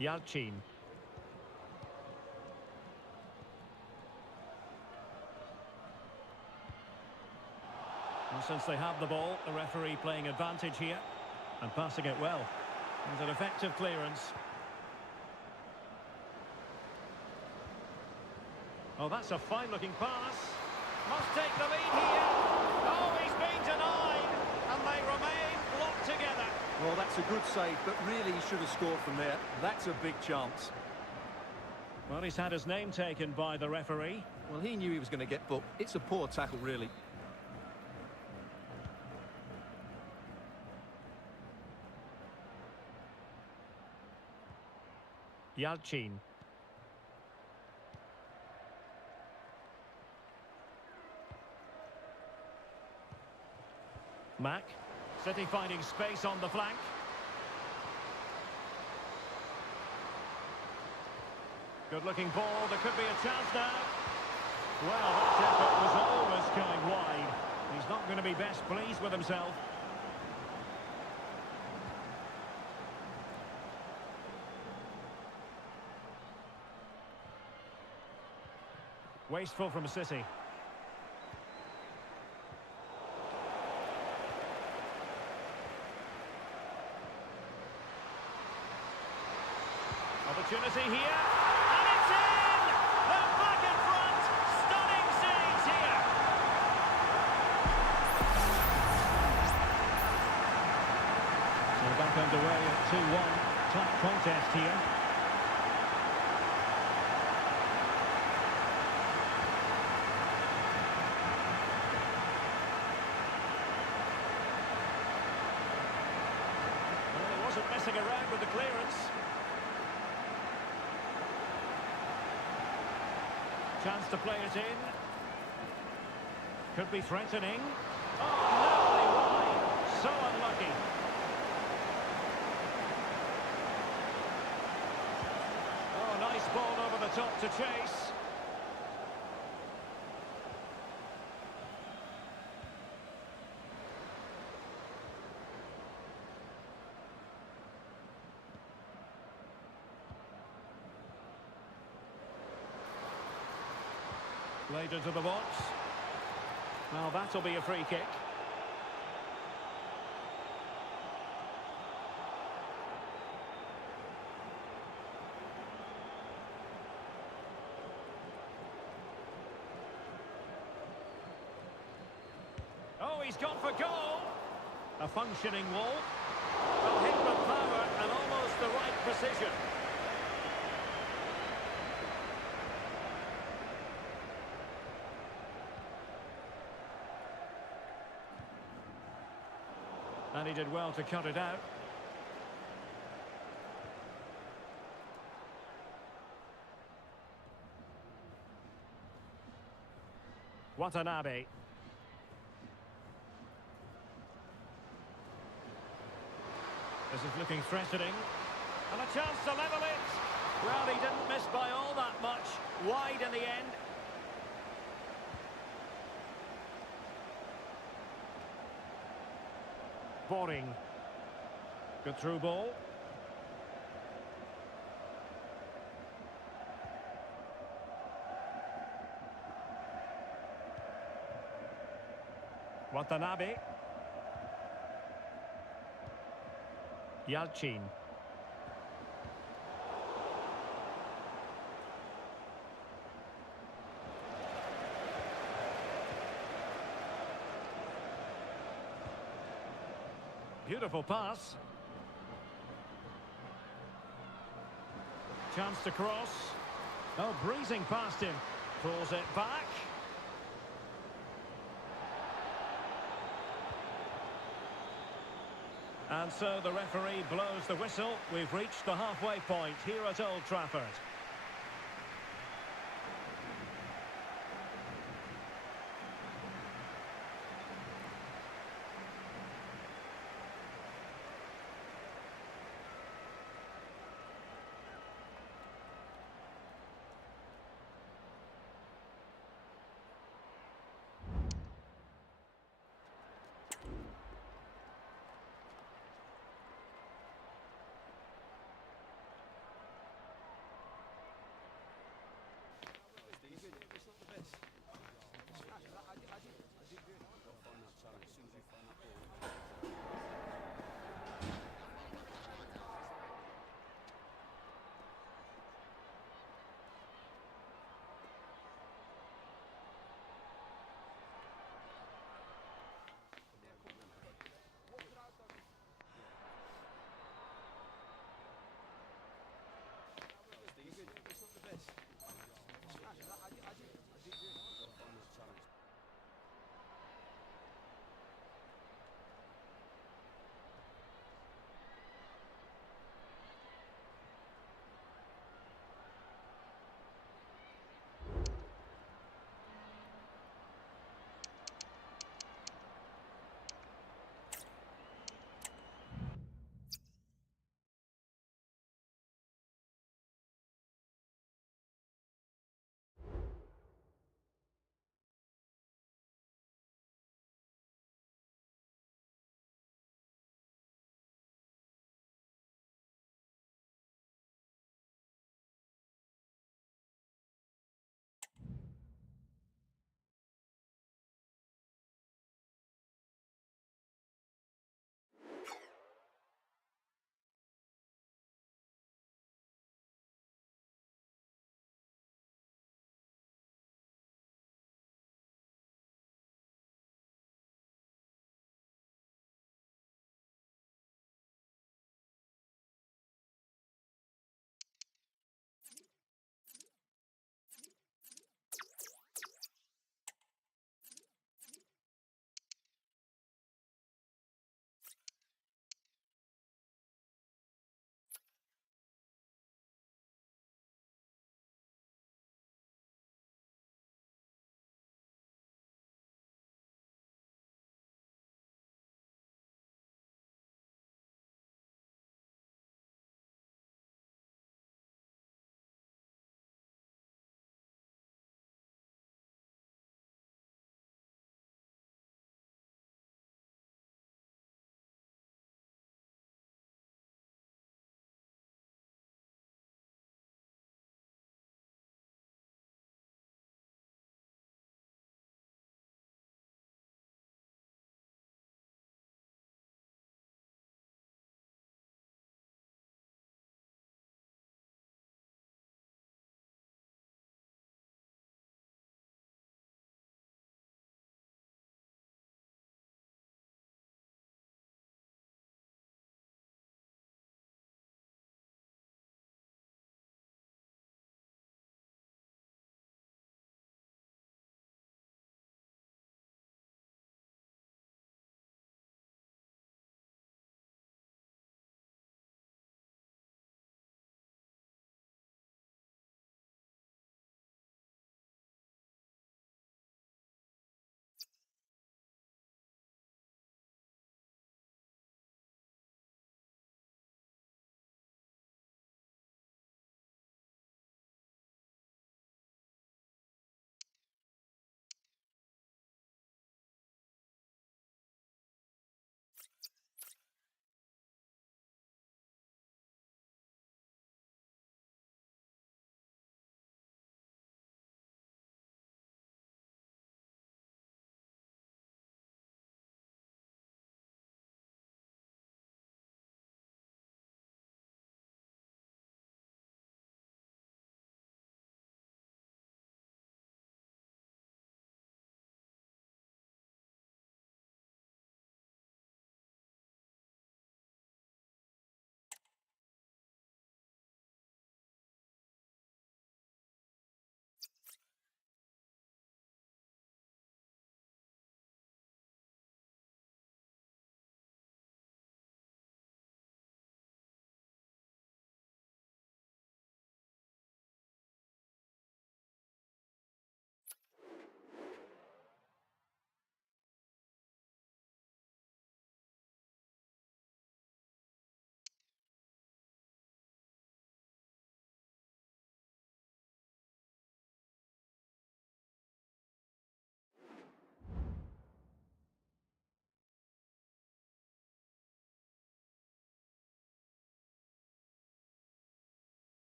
Yalchin. And since they have the ball, the referee playing advantage here and passing it well. It's an effective clearance. Oh, that's a fine-looking pass. Must take the lead here. Oh, he's been denied, and they remain locked together. Well, that's a good save, but really he should have scored from there. That's a big chance. Well, he's had his name taken by the referee. Well, he knew he was going to get booked. It's a poor tackle, really. Yalchin. Mack. City finding space on the flank. Good looking ball. There could be a chance now. Well, that effort was always going wide. He's not going to be best pleased with himself. Wasteful from City. Opportunity here, and it's in! They're back in front! Stunning scenes here! So back underway at 2-1. Tight contest here. Well, he wasn't messing around with the clearance. Chance to play it in. Could be threatening. Oh, narrowly wide. So unlucky. Oh, nice ball over the top to chase. Played into the box. Now that'll be a free kick. Oh, he's gone for goal. A functioning wall. A hit with power and almost the right precision. And he did well to cut it out. Watanabe. This is looking threatening. And a chance to level it. Well, he didn't miss by all that much. Wide in the end. Boring. Good through ball. Watanabe. Yalchin. Beautiful pass. Chance to cross. Oh, breezing past him. Pulls it back. And so the referee blows the whistle. We've reached the halfway point here at Old Trafford.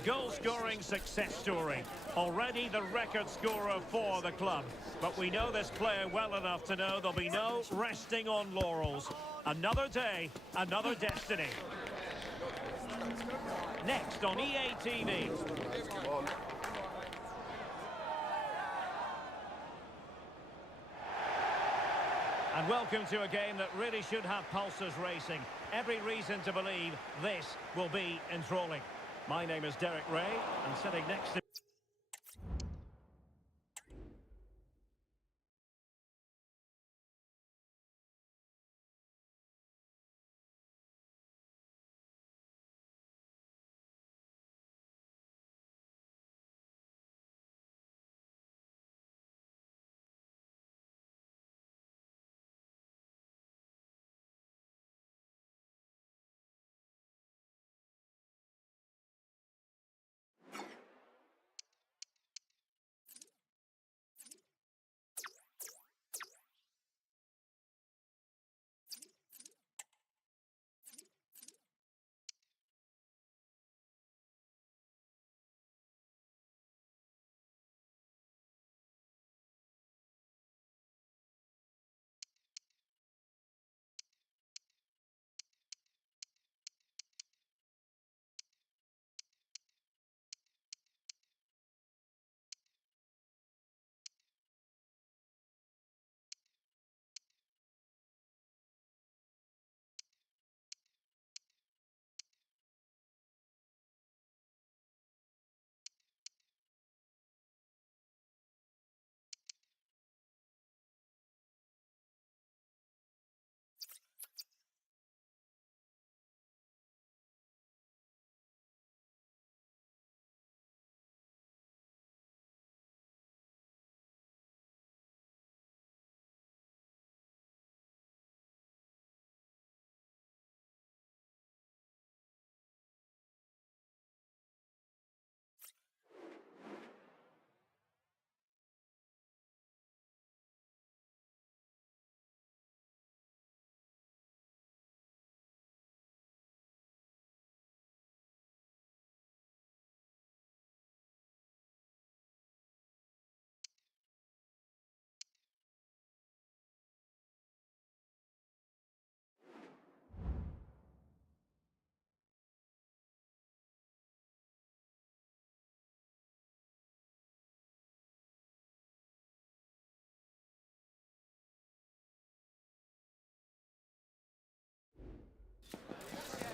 A goal-scoring success story. Already the record scorer for the club. But we know this player well enough to know there'll be no resting on laurels. Another day, another destiny. Next on EA TV. And welcome to a game that really should have pulses racing. Every reason to believe this will be enthralling. My name is Derek Ray, and sitting next to...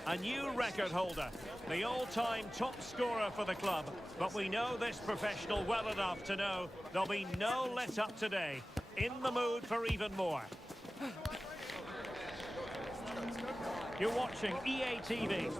A new record holder, the all-time top scorer for the club. But we know this professional well enough to know there'll be no let-up today. In the mood for even more. You're watching EA TV.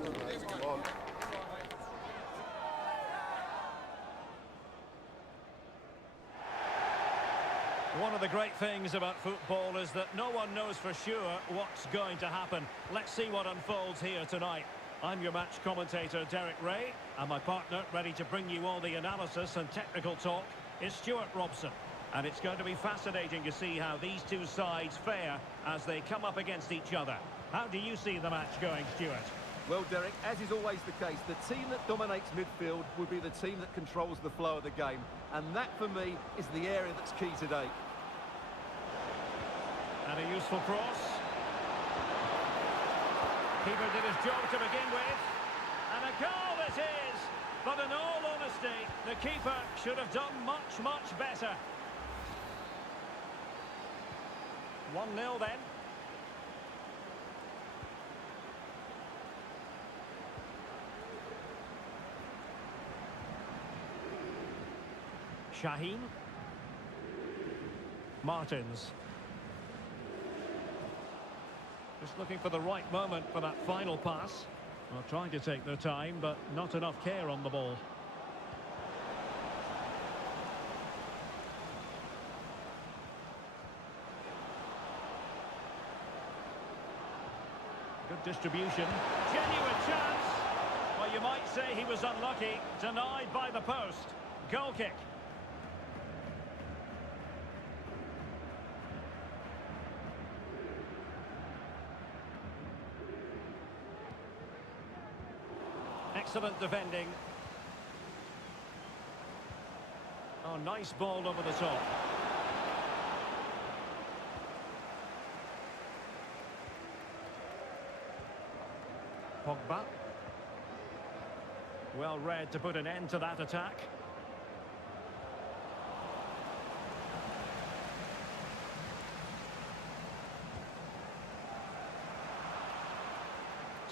One of the great things about football is that no one knows for sure what's going to happen. Let's see what unfolds here tonight. I'm your match commentator, Derek Ray, and my partner, ready to bring you all the analysis and technical talk, is Stuart Robson. And it's going to be fascinating to see how these two sides fare as they come up against each other. How do you see the match going, Stuart? Well, Derek, as is always the case, the team that dominates midfield will be the team that controls the flow of the game. And that, for me, is the area that's key today. And a useful cross. Keeper did his job to begin with. And a goal it is! But in all honesty, the keeper should have done much, much better. 1-0 then. Shaheen. Martins. Just looking for the right moment for that final pass. Well, trying to take their time, but not enough care on the ball. Good distribution. Genuine chance. Well, you might say he was unlucky. Denied by the post. Goal kick. Excellent defending. Oh, nice ball over the top. Pogba. Well read to put an end to that attack.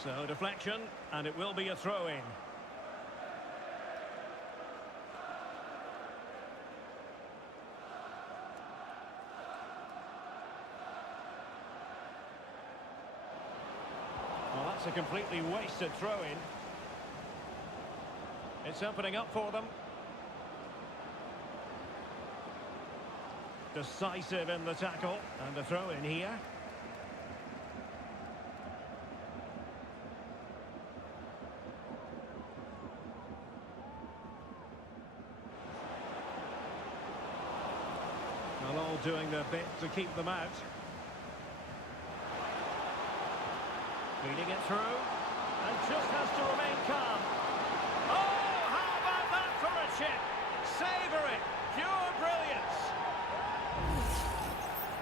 So deflection, and it will be a throw-in. Well, that's a completely wasted throw-in. It's opening up for them. Decisive in the tackle, and a throw-in here. Well, all doing their bit to keep them out. Feeding it through, and just has to remain calm. Oh, how about that for a chip? Savour it, pure brilliance.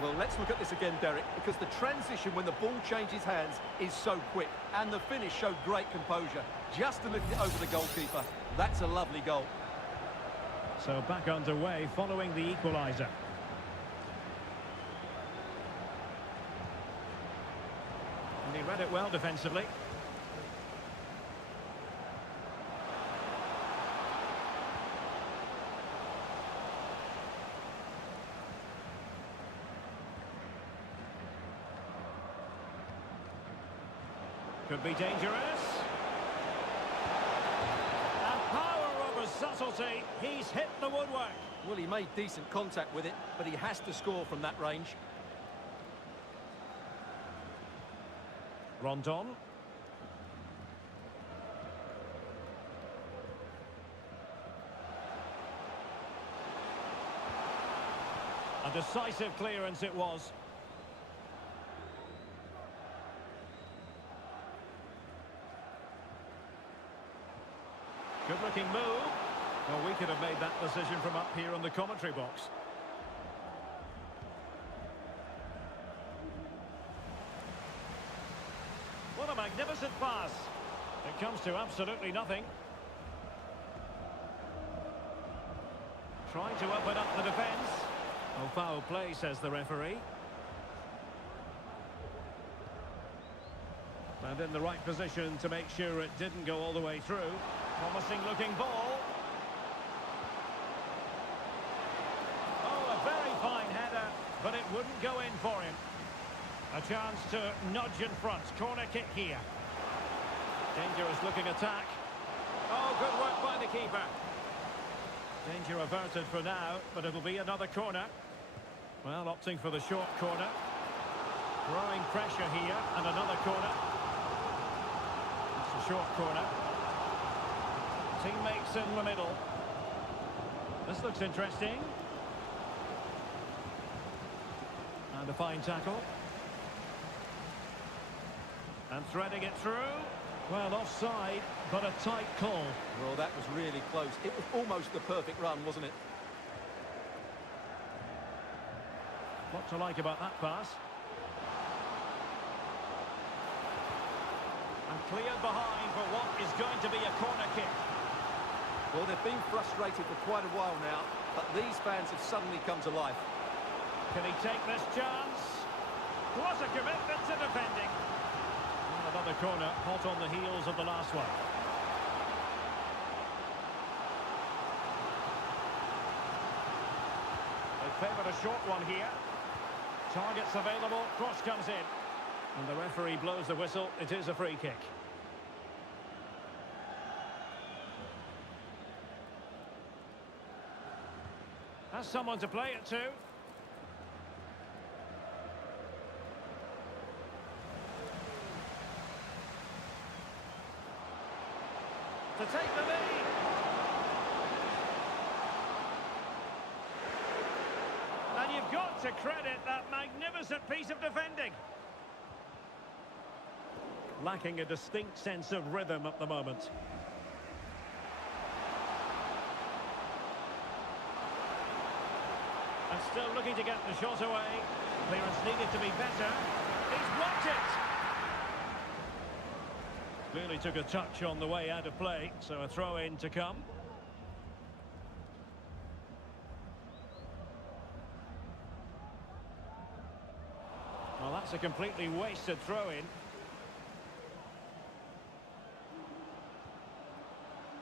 Well, let's look at this again, Derek, because the transition when the ball changes hands is so quick, and the finish showed great composure. Just to lift it over the goalkeeper. That's a lovely goal. So back underway following the equaliser. And he read it well defensively. Could be dangerous. And power over subtlety. He's hit the woodwork. Well, he made decent contact with it, but he has to score from that range. Rondon. A decisive clearance it was. Good looking move. Well, we could have made that decision from up here on the commentary box. What a magnificent pass. It comes to absolutely nothing. Trying to open up the defence. Oh, foul play, says the referee. And in the right position to make sure it didn't go all the way through. Promising looking ball. Oh, a very fine header, but it wouldn't go in for him. A chance to nudge in front. Corner kick here. Dangerous looking attack. Oh, good work by the keeper. Danger averted for now, but it'll be another corner. Well, opting for the short corner. Growing pressure here, and another corner. It's a short corner. Teammates in the middle. This looks interesting. And a fine tackle. And threading it through. Well, offside, but a tight call. Well, that was really close. It was almost the perfect run, wasn't it? What to like about that pass? And cleared behind for what is going to be a corner kick. Well, they've been frustrated for quite a while now, but these fans have suddenly come to life. Can he take this chance? What a commitment to defending. And another corner, hot on the heels of the last one. They favoured a short one here. Targets available, cross comes in. And the referee blows the whistle. It is a free kick. Has someone to play it to. To take the lead. And you've got to credit that magnificent piece of defending. Lacking a distinct sense of rhythm at the moment. And still looking to get the shot away. Clearance needed to be better. He's blocked it! Clearly took a touch on the way out of play, so a throw-in to come. Well, that's a completely wasted throw-in.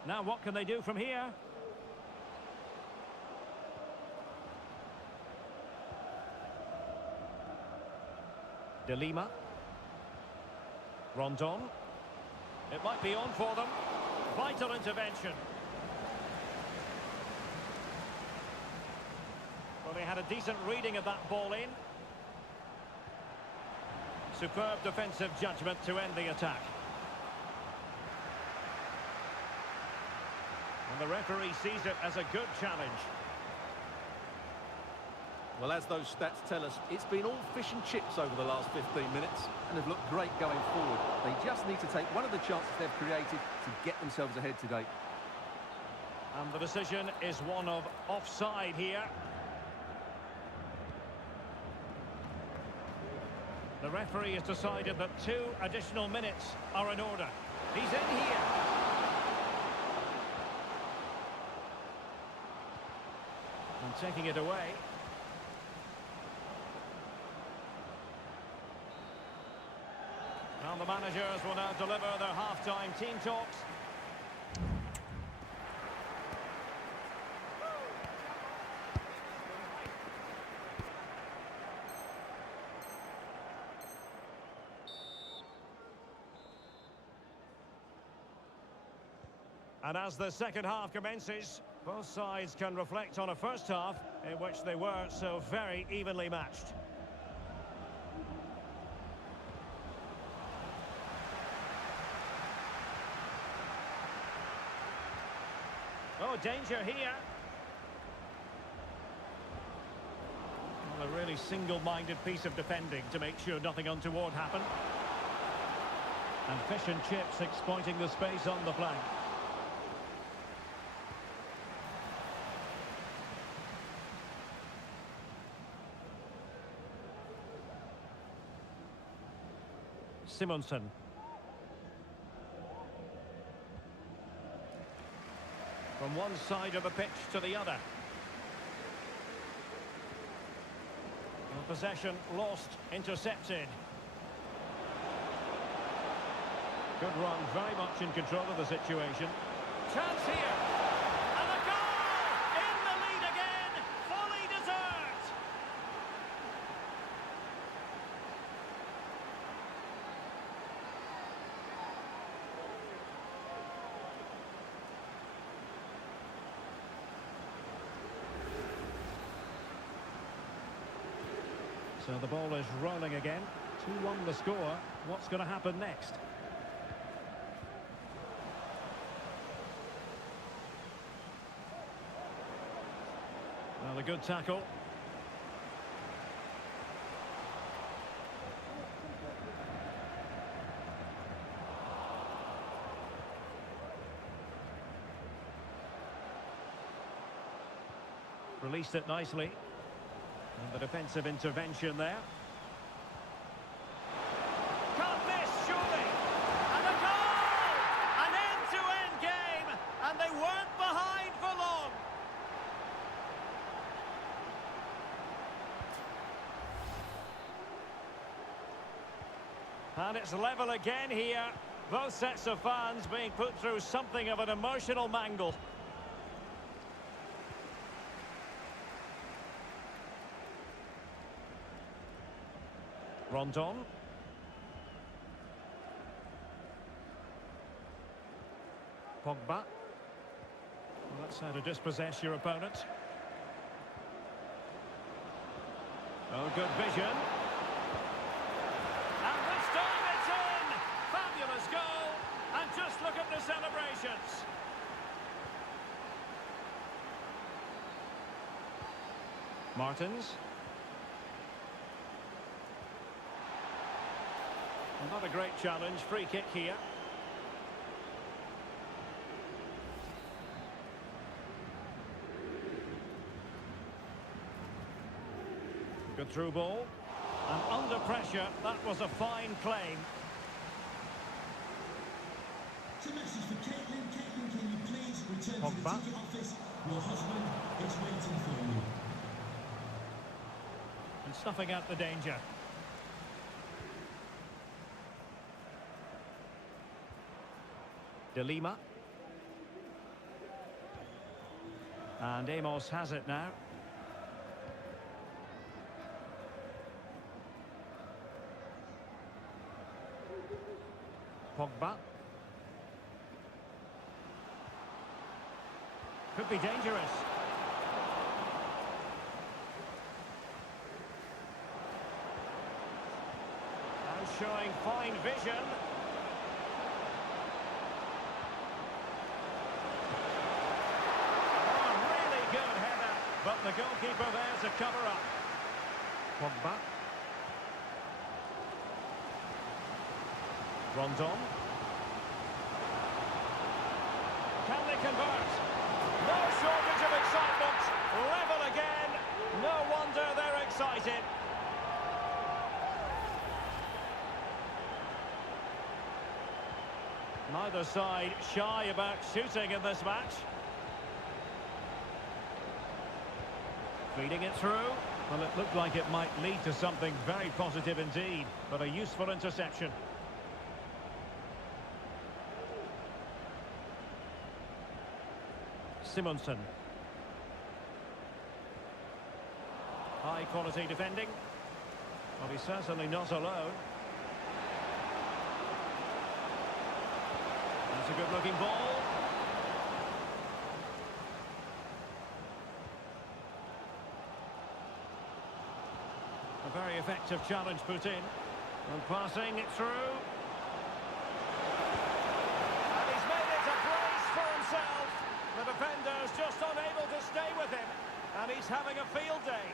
Now what can they do from here? De Lima. Rondon. It might be on for them. Vital intervention. Well, they had a decent reading of that ball in. Superb defensive judgment to end the attack. And the referee sees it as a good challenge. Well, as those stats tell us, it's been all fish and chips over the last 15 minutes and have looked great going forward. They just need to take one of the chances they've created to get themselves ahead today. And the decision is one of offside here. The referee has decided that 2 additional minutes are in order. He's in here. And taking it away. Well, the managers will now deliver their half-time team talks. And as the second half commences, both sides can reflect on a first half in which they were so very evenly matched. Oh, danger here. Well, a really single-minded piece of defending to make sure nothing untoward happened. And fish and chips exploiting the space on the flank. Simonsen. From one side of the pitch to the other. Well, possession lost, intercepted. Good run, very much in control of the situation. Chance here! And a goal! In the lead again! Fully deserved! So the ball is rolling again. 2-1 the score. What's going to happen next? Well, a good tackle. Released it nicely. And the defensive intervention there. Can't miss, surely! And a goal! An end-to-end game! And they weren't behind for long! And it's level again here. Both sets of fans being put through something of an emotional mangle. Rondon. Pogba. Well, that's how to dispossess your opponent. Oh, good vision. And this time it's in! Fabulous goal! And just look at the celebrations. Martins. Not a great challenge, free kick here. Good through ball. And under pressure, that was a fine claim. It's a message for Caitlin. Caitlin, can you please return to the Pogba. ticket office? Your husband is waiting for you. And snuffing out the danger. De Lima. And Amos has it now. Pogba. Could be dangerous. Now showing fine vision. Oh, really good header. But the goalkeeper there to cover up. Pogba. Rondon. Can they convert? No shortage of excitement. Level again. No wonder they're excited. Neither side shy about shooting in this match. Feeding it through. Well, it looked like it might lead to something very positive indeed, but a useful interception. Simonsen. High quality defending. Well, he's certainly not alone. That's a good looking ball. A very effective challenge put in. And passing it through. And he's made it a brace for himself. The defender's just unable to stay with him, and he's having a field day.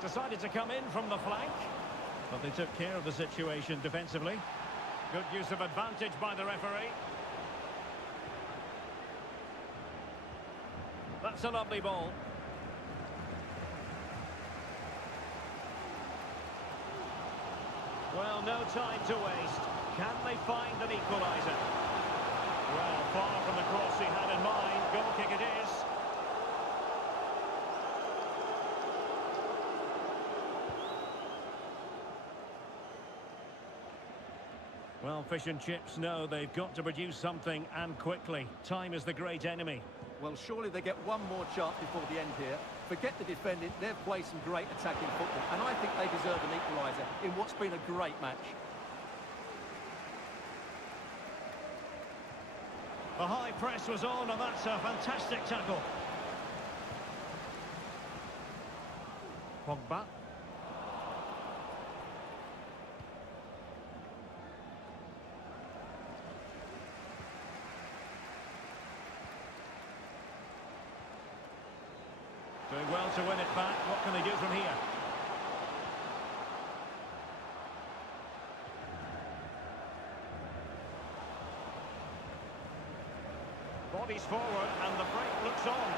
Decided to come in from the flank, but they took care of the situation defensively. Good use of advantage by the referee. That's a lovely ball. Well, no time to waste. Can they find an equaliser? Well, far from the cross he had in mind. Goal kick it is. Well, fish and chips know they've got to produce something, and quickly. Time is the great enemy. Well, surely they get one more chance before the end here. Forget the defending, they've played some great attacking football, and I think they deserve an equaliser in what's been a great match. The high press was on, and that's a fantastic tackle. Pogba. Doing well to win it back. What can they do from here? Bodies forward and the break looks on.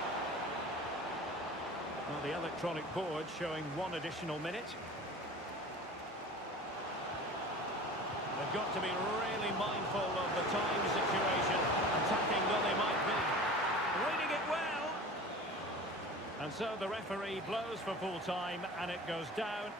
Well, the electronic board showing one additional minute. They've got to be really mindful of the time situation, attacking though they might be. Reading it well. And so the referee blows for full time, and it goes down